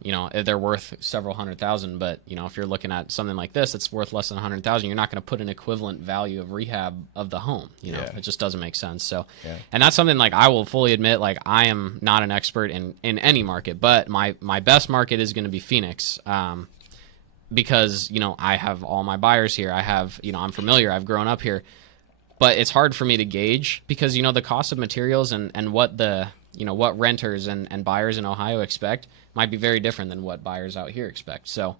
they're worth several $100,000. But if you're looking at something like this, it's worth less than $100,000. You're not going to put an equivalent value of rehab of the home. It just doesn't make sense. So, and that's something like I will fully admit, like I am not an expert in any market, but my best market is going to be Phoenix. Because I have all my buyers here. I have I'm familiar. I've grown up here. But it's hard for me to gauge because, the cost of materials and what the, what renters and buyers in Ohio expect might be very different than what buyers out here expect. So,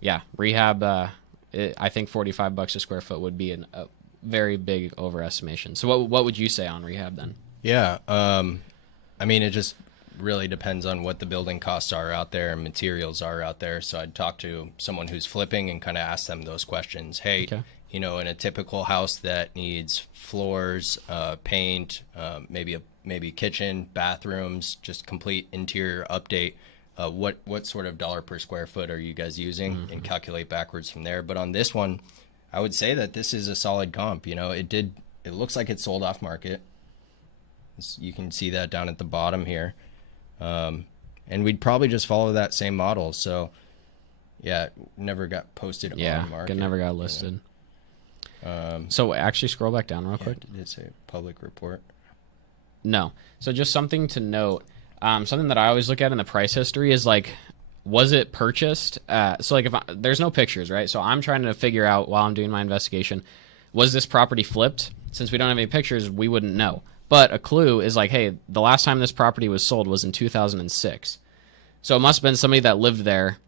yeah, rehab, I think $45 a square foot would be a very big overestimation. So what would you say on rehab then? Yeah. I mean, it just really depends on what the building costs are out there and materials are out there. So I'd talk to someone who's flipping and kind of ask them those questions. Hey, Okay. in a typical house that needs floors, paint, maybe kitchen, bathrooms, just complete interior update, what sort of dollar per square foot are you guys using, and calculate backwards from there. But on this one, I would say that this is a solid comp. It looks like it sold off market. You can see that down at the bottom here. And we'd probably just follow that same model. So yeah, it never got posted on market. It never got listed. So actually scroll back down real quick. Did it say public report? No. So just something to note, something that I always look at in the price history is like, was it purchased? So like there's no pictures, right? So I'm trying to figure out while I'm doing my investigation, was this property flipped? Since we don't have any pictures, we wouldn't know. But a clue is like, hey, the last time this property was sold was in 2006. So it must have been somebody that lived there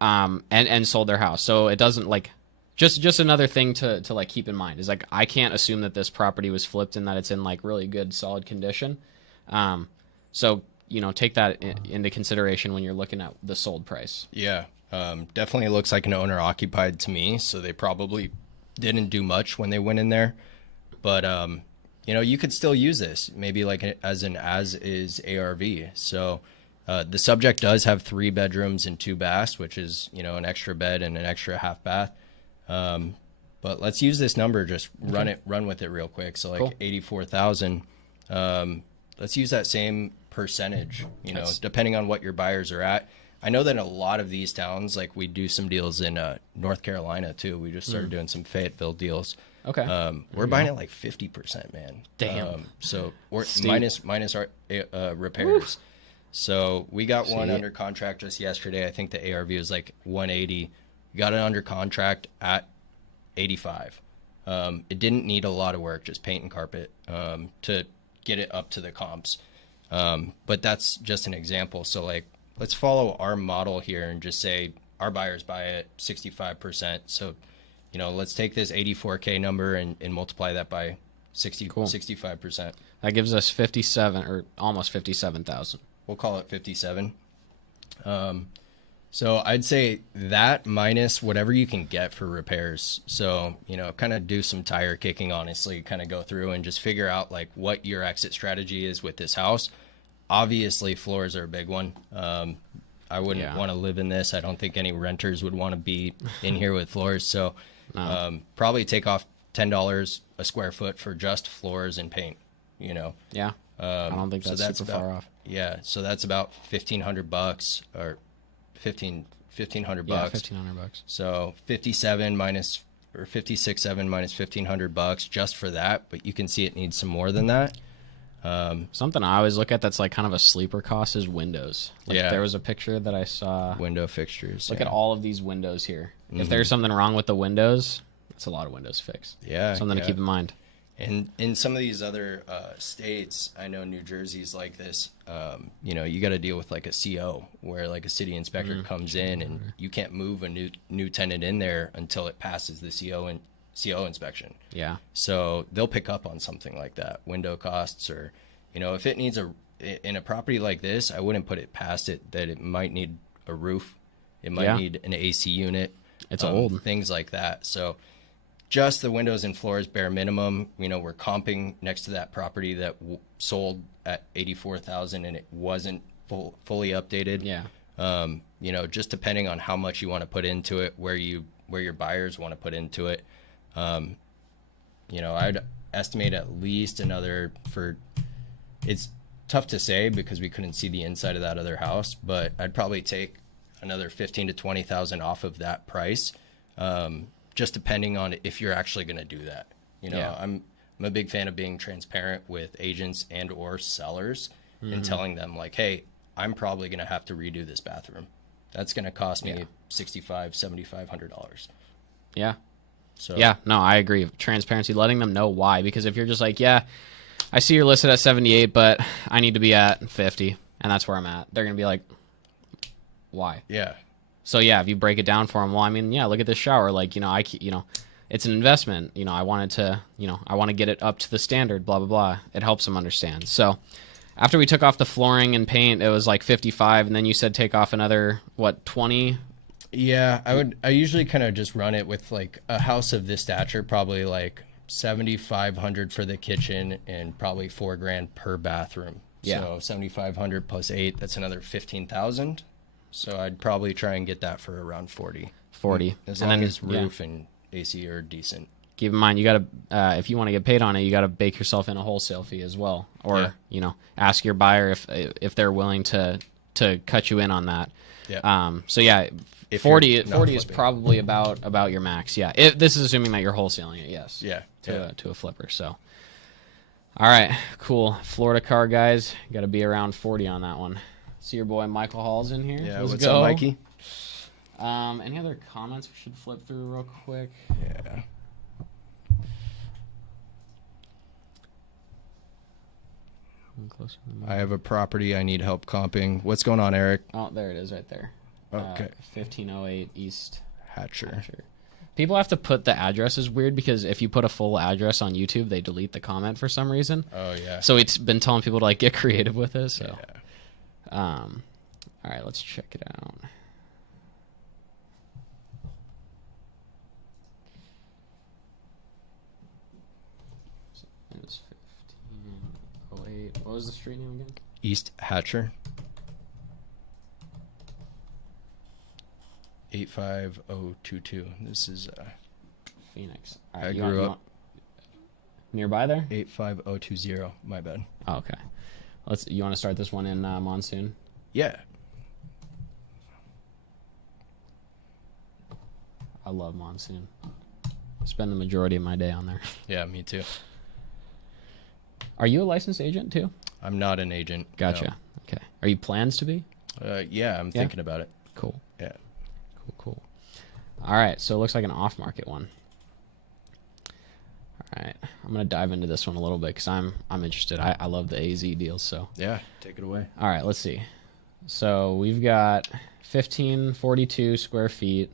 and sold their house. So it doesn't like... Just another thing to like keep in mind is like I can't assume that this property was flipped and that it's in like really good solid condition. So take that into consideration when you're looking at the sold price. Yeah, definitely looks like an owner occupied to me. So they probably didn't do much when they went in there, but you could still use this maybe like as is ARV. So the subject does have 3 bedrooms and 2 baths, which is an extra bed and an extra half bath. But let's use this number, just run with it real quick. So like cool. 84,000, let's use that same percentage, depending on what your buyers are at. I know that in a lot of these towns, like we do some deals in, North Carolina too. We just started doing some Fayetteville deals. Okay. We're buying it like 50%, man. Damn. So we're minus our, repairs. So we got one under contract just yesterday. I think the ARV was like 180. Got it under contract at 85. It didn't need a lot of work, just paint and carpet to get it up to the comps. But that's just an example. So like, let's follow our model here and just say our buyers buy it 65%. So, let's take this 84K number and multiply that by 65%. That gives us 57 or almost 57,000. We'll call it 57. So I'd say that minus whatever you can get for repairs. So, kind of do some tire kicking, honestly, kind of go through and just figure out like what your exit strategy is with this house. Obviously, floors are a big one. I wouldn't want to live in this. I don't think any renters would want to be in here with floors. So probably take off $10 a square foot for just floors and paint, Yeah. I don't think that's super far off. Yeah. So that's about $1,500 or $1,500. Yeah, $1,500. So 57 minus or 56.7 minus $1,500 just for that. But you can see it needs some more than that. Something I always look at that's like kind of a sleeper cost is windows. Like Yeah. There was a picture that I saw. Window fixtures. Look at all of these windows here. If there's something wrong with the windows, that's a lot of windows fixed. Yeah. Something to keep in mind. And in some of these other states, I know New Jersey's like this, you got to deal with like a CO where like a city inspector comes in and you can't move a new tenant in there until it passes the CO inspection. Yeah. So they'll pick up on something like that, window costs, or, if it needs in a property like this, I wouldn't put it past it that it might need a roof. It might need an AC unit. It's old. Things like that. So just the windows and floors, bare minimum. We're comping next to that property that sold at 84,000 and it wasn't fully updated. Yeah. Just depending on how much you want to put into it, where your buyers want to put into it. I'd estimate at least another it's tough to say because we couldn't see the inside of that other house, but I'd probably take another 15 to 20,000 off of that price. Just depending on if you're actually going to do that. I'm a big fan of being transparent with agents and or sellers and telling them like, hey, I'm probably going to have to redo this bathroom. That's going to cost me $7,500. Yeah. So yeah, no, I agree. Transparency, letting them know why. Because if you're just like, yeah, I see you're listed at 78, but I need to be at 50, and that's where I'm at. They're going to be like, why? Yeah. So yeah, if you break it down for them, well, I mean, yeah, look at this shower. Like, it's an investment. I want to get it up to the standard, blah, blah, blah. It helps them understand. So after we took off the flooring and paint, it was like 55, and then you said take off another, 20? Yeah, I usually kind of just run it with like a house of this stature, probably like 7,500 for the kitchen and probably $4,000 per bathroom. Yeah. So 7,500 plus 8, that's another 15,000. So I'd probably try and get that for around 40. As long as roof and AC are decent. Keep in mind, you got to, if you want to get paid on it, you got to bake yourself in a wholesale fee as well, or ask your buyer if they're willing to cut you in on that. Yeah. So yeah, If 40 you're not 40 is flipping. probably about your max. Yeah. This is assuming that you're wholesaling it. Yes. Yeah. To a flipper. So. All right. Cool. Florida car guys, got to be around 40 on that one. See your boy Michael Hall's in here. Yeah. Let's What's go. up, Mikey? Any other comments we should flip through real quick? Yeah. Closer to the mic. I have a property I need help comping. What's going on, Eric? Oh, there it is right there. Okay. 1508 East Hatcher. Hatcher. People have to put the addresses weird because if you put a full address on YouTube, they delete the comment for some reason. Oh, yeah. So it's been telling people to like get creative with this. So, Yeah. all right, let's check it out. It was 1508. What was the street name again? East Hatcher. 85022. This is Phoenix. I you grew you up nearby there. 85020. My bad. Oh, okay. You want to start this one in Monsoon? Yeah. I love Monsoon. Spend the majority of my day on there. Yeah, me too. Are you a licensed agent too? I'm not an agent. Gotcha. Okay. Are you plans to be? Yeah, I'm thinking about it. Cool. Yeah. Cool. All right. So it looks like an off-market one. All right. I'm gonna dive into this one a little bit because I'm interested. I love the AZ deals. So Yeah. Take it away. all right. Let's see. So we've got 1542 square feet.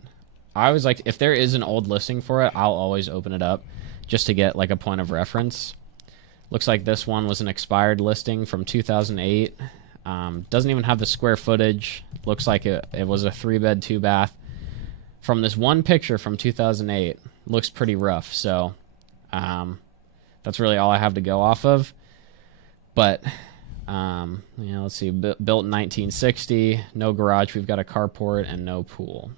I always like if there is an old listing for it, I'll always open it up just to get like a point of reference. Looks like this one was an expired listing from 2008. Doesn't even have the square footage. Looks like it was a 3-bed, 2-bath. From this one picture from 2008, looks pretty rough. So that's really all I have to go off of. But let's see. Built in 1960. No garage. We've got a carport and no pool.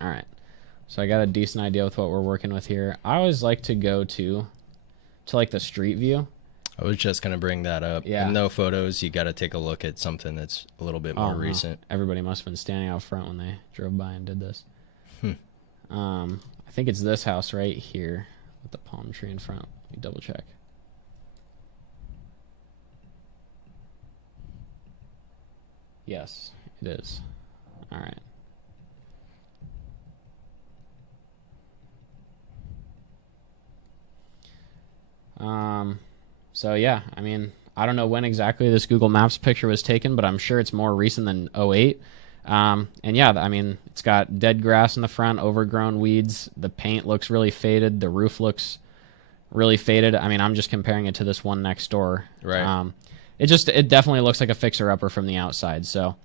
All right. So I got a decent idea with what we're working with here. I always like to go to like the street view. I was just going to bring that up. Yeah. No photos. You got to take a look at something that's a little bit more recent. Everybody must have been standing out front when they drove by and did this. I think it's this house right here with the palm tree in front. Let me double check. Yes, it is. All right. So yeah, I mean, I don't know when exactly this Google Maps picture was taken, but I'm sure it's more recent than '08. And yeah, I mean, it's got dead grass in the front, overgrown weeds. The paint looks really faded. The roof looks really faded. I mean, I'm just comparing it to this one next door. Right. It definitely looks like a fixer-upper from the outside. So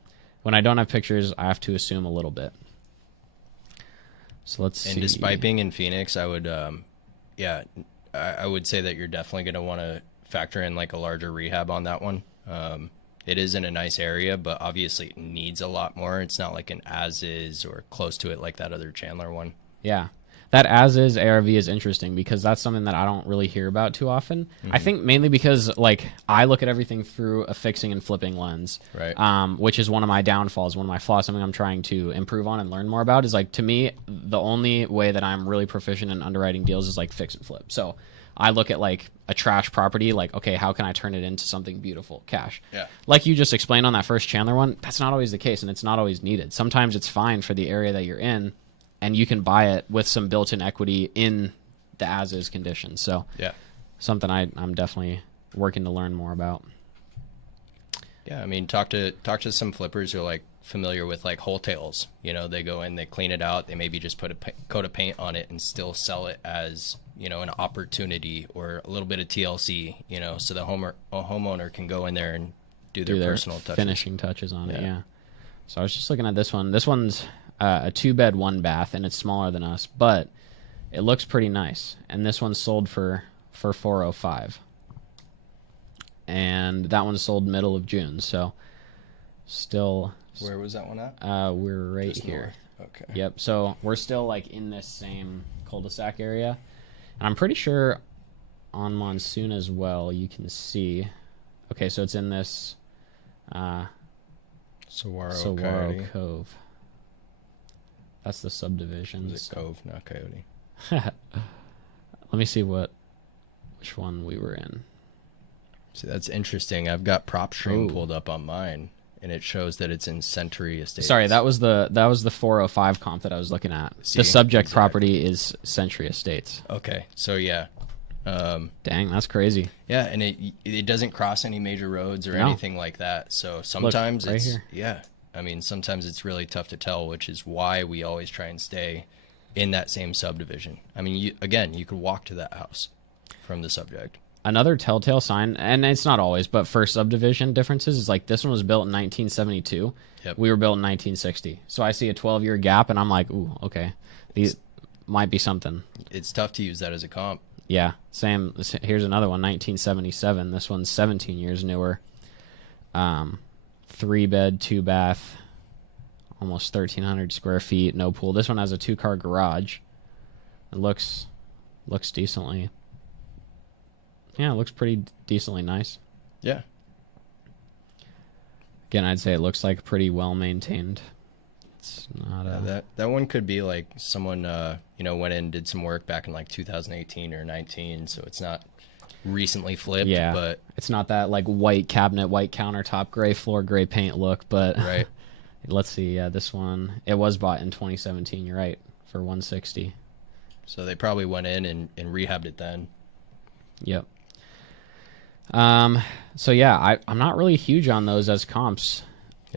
when I don't have pictures, I have to assume a little bit. So let's see. And despite being in Phoenix, I would, I would say that you're definitely going to want to factor in like a larger rehab on that one. It is in a nice area, but obviously it needs a lot more. It's not like an as is or close to it like that other Chandler one. Yeah. that as-is ARV is interesting because that's something that I don't really hear about too often. I think mainly because, like, I look at everything through a fixing and flipping lens, Right. which is one of my downfalls, one of my flaws, something I'm trying to improve on and learn more about is, like, to me, the only way that I'm really proficient in underwriting deals is, like, fix and flip. So I look at, like, a trash property, like, okay, how can I turn it into something beautiful? Cash. Yeah. Like you just explained on that first Chandler one, that's not always the case, and it's not always needed. Sometimes it's fine for the area that you're in, and you can buy it with some built-in equity in the as-is condition. So Yeah. something I'm definitely working to learn more about. Yeah, I mean, talk to some flippers who are like familiar with like wholesales. You know, they go in, they clean it out, they maybe just put a coat of paint on it and still sell it as, you know, an opportunity or a little bit of TLC. You know, so the homeowner can go in there and do their personal touches. Finishing touches on it. Yeah. So I was just looking at this one. This one's a 2-bed, 1-bath, and it's smaller than us, but it looks pretty nice. And this one's sold for $405. And that one sold middle of June, so still. Where was that one at? We're right Just here. north. Okay. Yep. So we're still like in this same cul-de-sac area, and I'm pretty sure on Monsoon as well. You can see. Okay, so it's in this Saguaro Cove. That's the subdivision. Is it Cove, not Coyote? Let me see which one we were in. See, that's interesting. I've got prop stream Ooh. pulled up on mine, and it shows that it's in Century Estates. Sorry, that was the 405 comp that I was looking at. See, the subject exactly. property is Century Estates. Okay, so yeah. Dang, that's crazy. Yeah, and it doesn't cross any major roads or No. anything like that. So sometimes right it's here. yeah. I mean, sometimes it's really tough to tell, which is why we always try and stay in that same subdivision. I mean, you could walk to that house from the subject. Another telltale sign, and it's not always, but for subdivision differences is like this one was built in 1972. Yep. We were built in 1960. So I see a 12-year gap, and I'm like, ooh, okay, these might be something. It's tough to use that as a comp. Yeah, same. Here's another one, 1977. This one's 17 years newer. 3-bed, 2-bath, almost 1,300 square feet, no pool. This one has a 2-car garage. It looks decently. Yeah, it looks pretty decently nice. Yeah. Again, I'd say it looks like pretty well maintained. It's not That one could be like someone went in and did some work back in like 2018 or 19, so it's not recently flipped. Yeah, but it's not that like white cabinet, white countertop, gray floor, gray paint look. But right. Let's see. Yeah, this one it was bought in 2017. You're right, for 160. So they probably went in and rehabbed it then. Yep. So yeah, I'm not really huge on those as comps.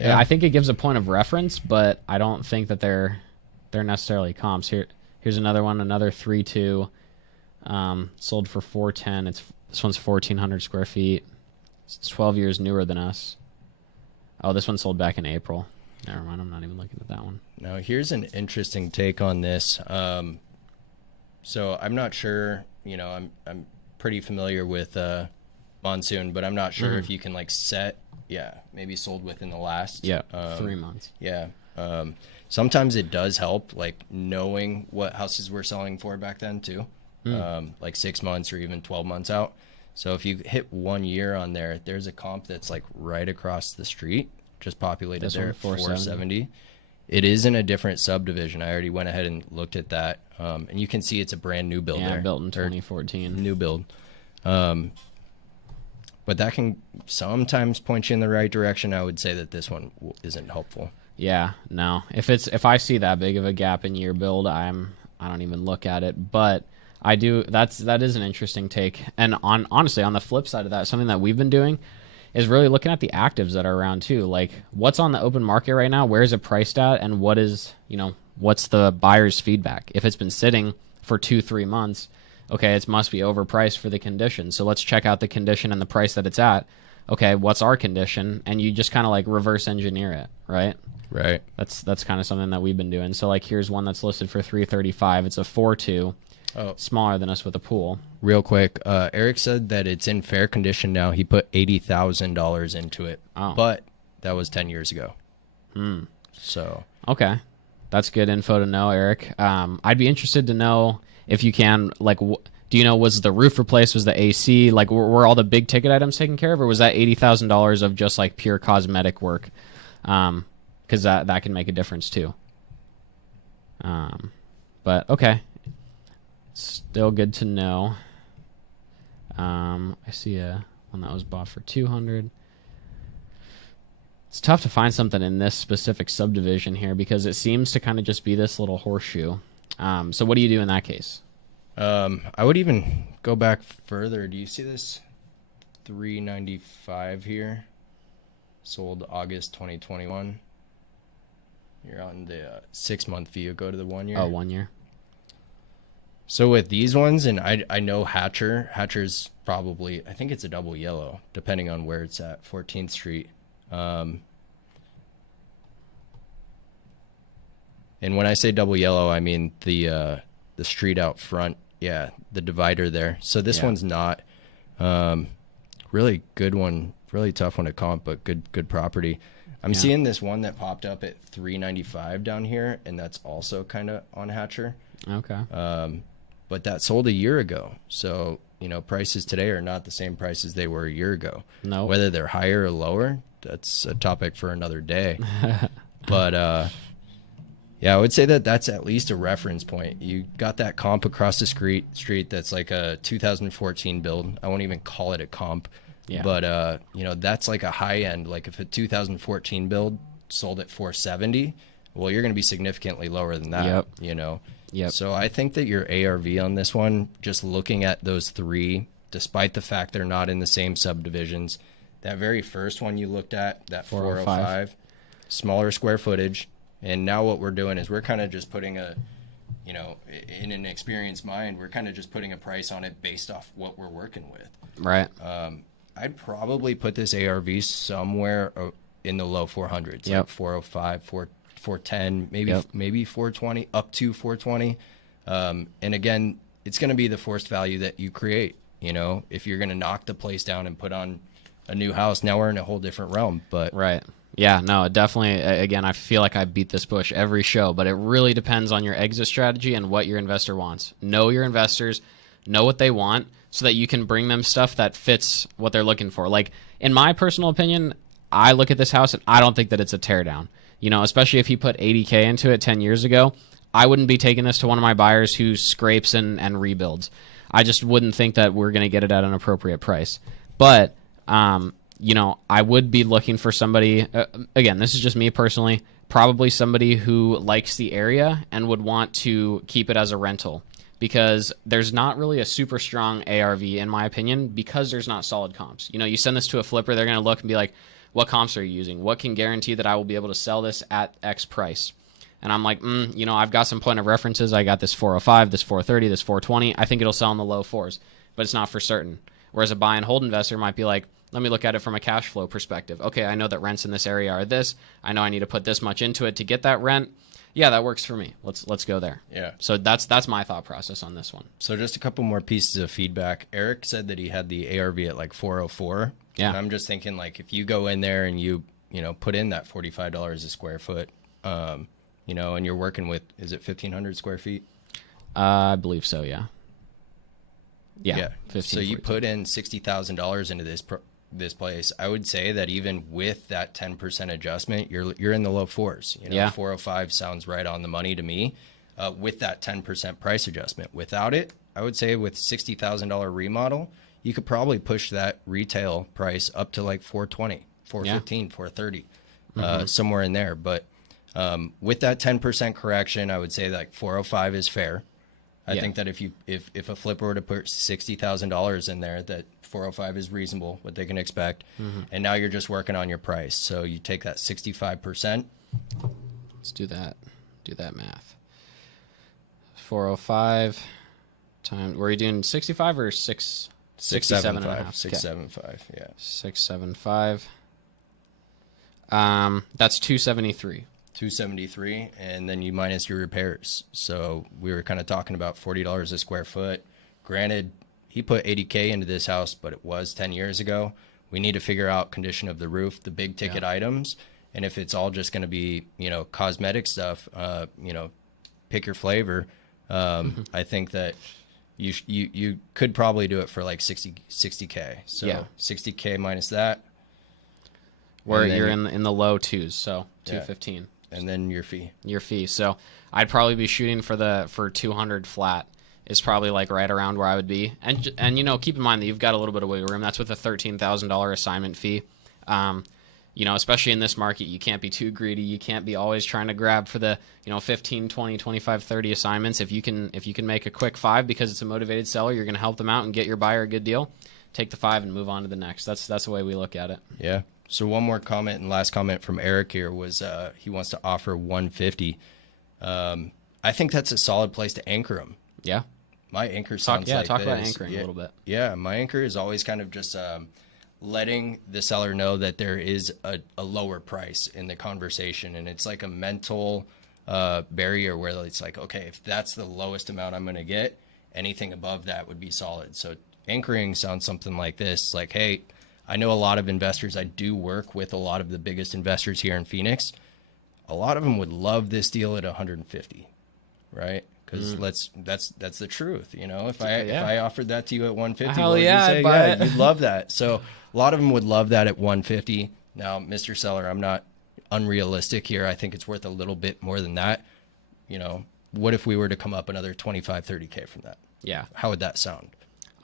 Yeah. I think it gives a point of reference, but I don't think that they're necessarily comps. Here's another one, another 3.2, sold for 410. This one's 1,400 square feet. It's 12 years newer than us. Oh, this one sold back in April. Never mind, I'm not even looking at that one. Now here's an interesting take on this. So I'm not sure. I'm pretty familiar with Monsoon, but I'm not sure if you can like set. Yeah, maybe sold within the last 3 months. Yeah. Sometimes it does help, like knowing what houses we're selling for back then too, like 6 months or even 12 months out. So if you hit 1 year on there, there's a comp that's like right across the street, just populated This there one, at 470. 470. It is in a different subdivision. I already went ahead and looked at that, and you can see it's a brand new build Yeah, there. built in Or 2014. New build. But that can sometimes point you in the right direction. I would say that this one isn't helpful. Yeah, no. If I see that big of a gap in year build, I don't even look at it. But I do. That is an interesting take. And honestly, on the flip side of that, something that we've been doing is really looking at the actives that are around too. Like what's on the open market right now, where is it priced at, and what's the buyer's feedback? If it's been sitting for 2-3 months, okay, it must be overpriced for the condition. So let's check out the condition and the price that it's at. Okay, what's our condition? And you just kind of like reverse engineer it, right? Right. That's kind of something that we've been doing. So like here's one that's listed for 335. It's a 4.2. Oh, Smaller than us with a pool. real quick, Eric said that it's in fair condition now. He put $80,000 into it, Oh. but that was 10 years ago. So Okay. That's good info to know, Eric. I'd be interested to know if you can, like, do you know, was the roof replaced? Was the AC, like, were all the big ticket items taken care of, or was that $80,000 of just like pure cosmetic work? Because that can make a difference too. But okay, still good to know. I see one that was bought for 200. It's tough to find something in this specific subdivision here because it seems to kind of just be this little horseshoe. So what do you do in that case? I would even go back further. Do you see this 395 here? Sold August 2021. You're on the 6-month view. Go to the 1 year. Oh, 1 year. So with these ones, and I know Hatcher's probably, I think it's a double yellow, depending on where it's at, 14th Street. And when I say double yellow, I mean the street out front. Yeah, the divider there. So this one's not really good one, really tough one to comp, but good property. I'm seeing this one that popped up at 395 down here, and that's also kind of on Hatcher. Okay. But that sold a year ago. So, prices today are not the same prices they were a year ago. No. Whether they're higher or lower, that's a topic for another day. But, yeah, I would say that that's at least a reference point. You got that comp across the street that's like a 2014 build. I won't even call it a comp. Yeah. But, that's like a high end. Like if a 2014 build sold at 470, well, you're going to be significantly lower than that, Yep. So I think that your ARV on this one, just looking at those three, despite the fact they're not in the same subdivisions, that very first one you looked at, that 405, smaller square footage. And now what we're doing is we're kind of just putting in an experienced mind, we're kind of just putting a price on it based off what we're working with. Right. I'd probably put this ARV somewhere in the low 400s, like 405, 410, maybe 420, up to 420. And again, it's going to be the forced value that you create. If you're going to knock the place down and put on a new house, now we're in a whole different realm. But right. Yeah, no, it definitely, again, I feel like I beat this bush every show, but it really depends on your exit strategy and what your investor wants. Know your investors, know what they want, so that you can bring them stuff that fits what they're looking for. Like, in my personal opinion, I look at this house and I don't think that it's a teardown. Especially if he put $80K into it 10 years ago, I wouldn't be taking this to one of my buyers who scrapes and rebuilds. I just wouldn't think that we're going to get it at an appropriate price. But, I would be looking for somebody, again, this is just me personally, probably somebody who likes the area and would want to keep it as a rental, because there's not really a super strong ARV, in my opinion, because there's not solid comps. You send this to a flipper, they're going to look and be like, what comps are you using? What can guarantee that I will be able to sell this at X price? And I'm like, I've got some point of references. I got this 405, this 430, this 420. I think it'll sell in the low fours, but it's not for certain. Whereas a buy and hold investor might be like, let me look at it from a cash flow perspective. Okay, I know that rents in this area are this. I know I need to put this much into it to get that rent. Yeah, that works for me. Let's go there. Yeah. So that's my thought process on this one. So just a couple more pieces of feedback. Eric said that he had the ARV at like 404. Yeah. And I'm just thinking, like, if you go in there and you put in that $45 a square foot, and you're working with, is it 1,500 square feet? I believe so. Yeah. Yeah. So you put in $60,000 into this place. I would say that even with that 10% adjustment, you're in the low fours. 405 sounds right on the money to me. With that 10% price adjustment, without it, I would say with $60,000 remodel, you could probably push that retail price up to like 420, 415, 430, somewhere in there. But with that 10% correction, I would say like 405 is fair. I think that if a flipper were to put $60,000 in there, that 405 is reasonable, what they can expect. And now you're just working on your price. So you take that 65%. Let's do that. Do that math. 405 times, were you doing 65 or 675? 675, yeah. 675. That's 273. 273, and then you minus your repairs. So we were kind of talking about $40 a square foot. Granted, he put $80K into this house, but it was 10 years ago. We need to figure out condition of the roof, the big ticket items, And if it's all just going to be, cosmetic stuff, pick your flavor. I think that you could probably do it for like 60K. So Yeah. 60K minus that. Where And then- you're in the low twos, so Yeah. 215. And then your fee. Your fee. So I'd probably be shooting for 200 flat is probably like right around where I would be. And keep in mind that you've got a little bit of wiggle room. That's with a $13,000 assignment fee. Especially in this market, you can't be too greedy. You can't be always trying to grab for the 15, 20, 25, 30 assignments. If you can make a quick 5 because it's a motivated seller, you're going to help them out and get your buyer a good deal. Take the 5 and move on to the next. That's the way we look at it. Yeah. So one more comment and last comment from Eric here was he wants to offer 150. I think that's a solid place to anchor him. Yeah. My anchor sounds like talk about this. anchoring a little bit. Yeah, my anchor is always kind of just letting the seller know that there is a lower price in the conversation, and it's like a mental barrier where it's like, okay, if that's the lowest amount I'm going to get, anything above that would be solid. So anchoring sounds something like this, like, hey, I know a lot of investors. I do work with a lot of the biggest investors here in Phoenix. A lot of them would love this deal at 150, right? Because that's the truth, If I offered that to you at 150, Hell what would yeah, you say? I'd buy it. You'd love that. So a lot of them would love that at 150. Now, Mr. Seller, I'm not unrealistic here. I think it's worth a little bit more than that. What if we were to come up another 25, 30K from that? Yeah. How would that sound?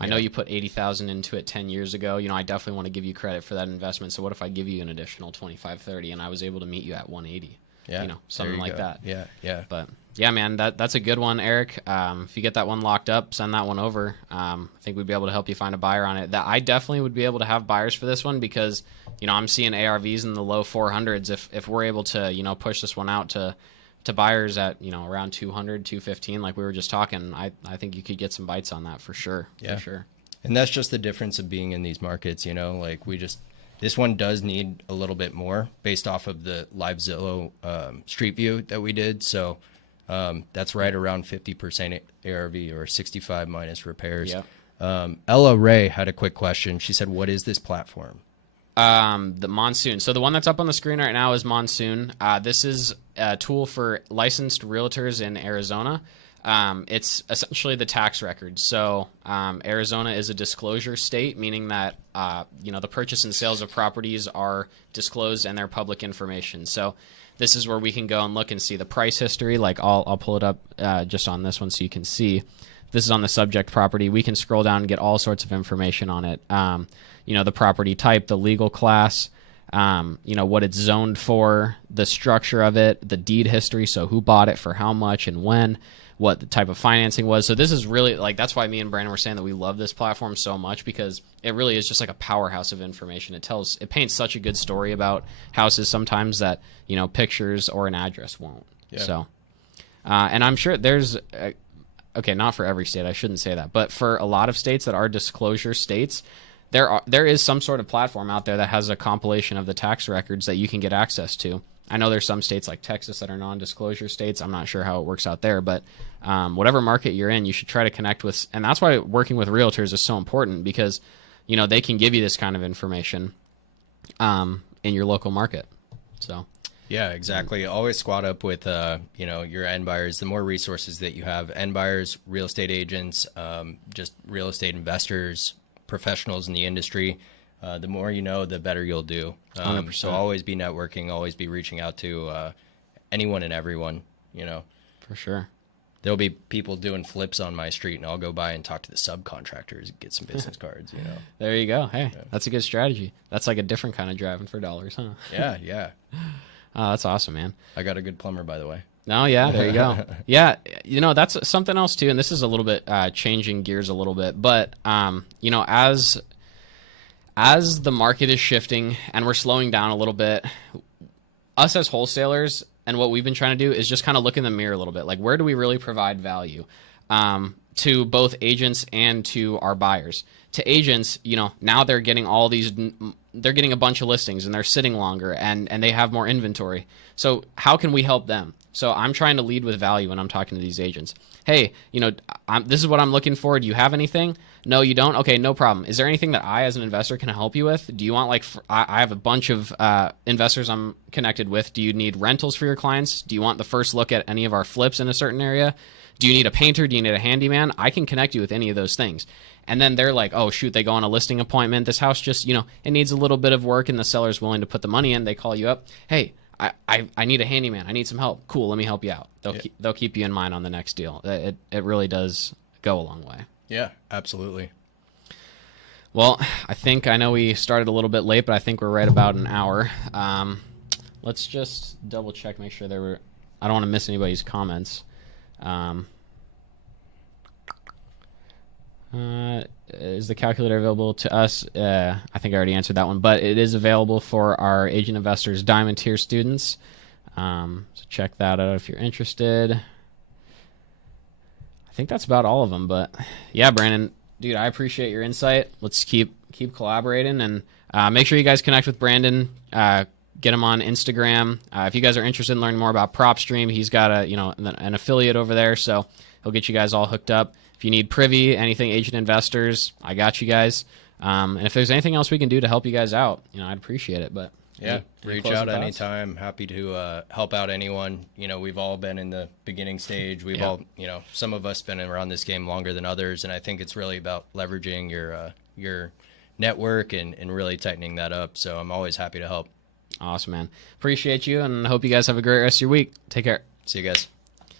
I know you put 80,000 into it 10 years ago. I definitely want to give you credit for that investment. So what if I give you an additional 25, 30 and I was able to meet you at 180? Yeah. Something like that. Yeah. Yeah. But yeah, man, that's a good one, Eric. If you get that one locked up, send that one over. I think we'd be able to help you find a buyer on it. That I definitely would be able to have buyers for this one because, I'm seeing ARVs in the low 400s. If we're able to, push this one out to buyers at, around 200, 215, like we were just talking, I think you could get some bites on that for sure. Yeah. For sure. And that's just the difference of being in these markets, like this one does need a little bit more based off of the live Zillow street view that we did. So that's right around 50% ARV or 65 minus repairs. Yeah. Ella Ray had a quick question. She said, what is this platform? The Monsoon. So the one that's up on the screen right now is Monsoon. This is a tool for licensed realtors in Arizona. It's essentially the tax records. So Arizona is a disclosure state, meaning that the purchase and sales of properties are disclosed and they're public information. So this is where we can go and look and see the price history. Like I'll pull it up just on this one so you can see. This is on the subject property. We can scroll down and get all sorts of information on it. The property type, the legal class, what it's zoned for, the structure of it, the deed history. So who bought it for how much and when, what the type of financing was. So this is really that's why me and Brandon were saying that we love this platform so much because it really is just like a powerhouse of information. It paints such a good story about houses sometimes that, pictures or an address won't. Yeah. So, and I'm sure there's, okay, not for every state, I shouldn't say that, but for a lot of states that are disclosure states, there is some sort of platform out there that has a compilation of the tax records that you can get access to. I know there's some states like Texas that are non-disclosure states. I'm not sure how it works out there, but whatever market you're in, you should try to connect with. And that's why working with realtors is so important because, they can give you this kind of information in your local market. So. Yeah, exactly. Always squat up with, your end buyers. The more resources that you have, end buyers, real estate agents, just real estate investors, professionals in the industry, the more you know, the better you'll do. 100%. So always be networking, always be reaching out to anyone and everyone, For sure. There'll be people doing flips on my street, and I'll go by and talk to the subcontractors and get some business cards, There you go. Hey, That's a good strategy. That's like a different kind of driving for dollars, huh? Yeah, yeah. Oh, that's awesome, man. I got a good plumber, by the way. No, yeah, there you go. Yeah, that's something else too, and this is a little bit changing gears a little bit, but as the market is shifting and we're slowing down a little bit, us as wholesalers and what we've been trying to do is just kind of look in the mirror a little bit. Like, where do we really provide value to both agents and to our buyers? To agents, now they're getting they're getting a bunch of listings and they're sitting longer and they have more inventory. So how can we help them? So I'm trying to lead with value when I'm talking to these agents. Hey, this is what I'm looking for. Do you have anything? No, you don't? Okay, no problem. Is there anything that I, as an investor, can help you with? Do you want, I have a bunch of investors I'm connected with. Do you need rentals for your clients? Do you want the first look at any of our flips in a certain area? Do you need a painter? Do you need a handyman? I can connect you with any of those things. And then they're like, oh, shoot, they go on a listing appointment. This house just, it needs a little bit of work, and the seller's willing to put the money in. They call you up. Hey, I need a handyman. I need some help. Cool, let me help you out. They'll keep you in mind on the next deal. It really does go a long way. Yeah, absolutely. Well, I know we started a little bit late, but I think we're right about an hour. Let's just double check, make sure I don't want to miss anybody's comments. Is the calculator available to us? I think I already answered that one, but it is available for our Agent Investors Diamond Tier students. So check that out if you're interested. I think that's about all of them, but yeah, Brandon, dude, I appreciate your insight. Let's keep collaborating, and make sure you guys connect with Brandon. Get him on Instagram. If you guys are interested in learning more about PropStream, he's got an affiliate over there, so he'll get you guys all hooked up. If you need privy, anything agent investors, I got you guys. And if there's anything else we can do to help you guys out, I'd appreciate it. But yeah, reach out anytime. Happy to help out anyone. We've all been in the beginning stage. We've all, some of us been around this game longer than others, and I think it's really about leveraging your network and really tightening that up. So I'm always happy to help. Awesome, man. Appreciate you, and hope you guys have a great rest of your week. Take care. See you guys.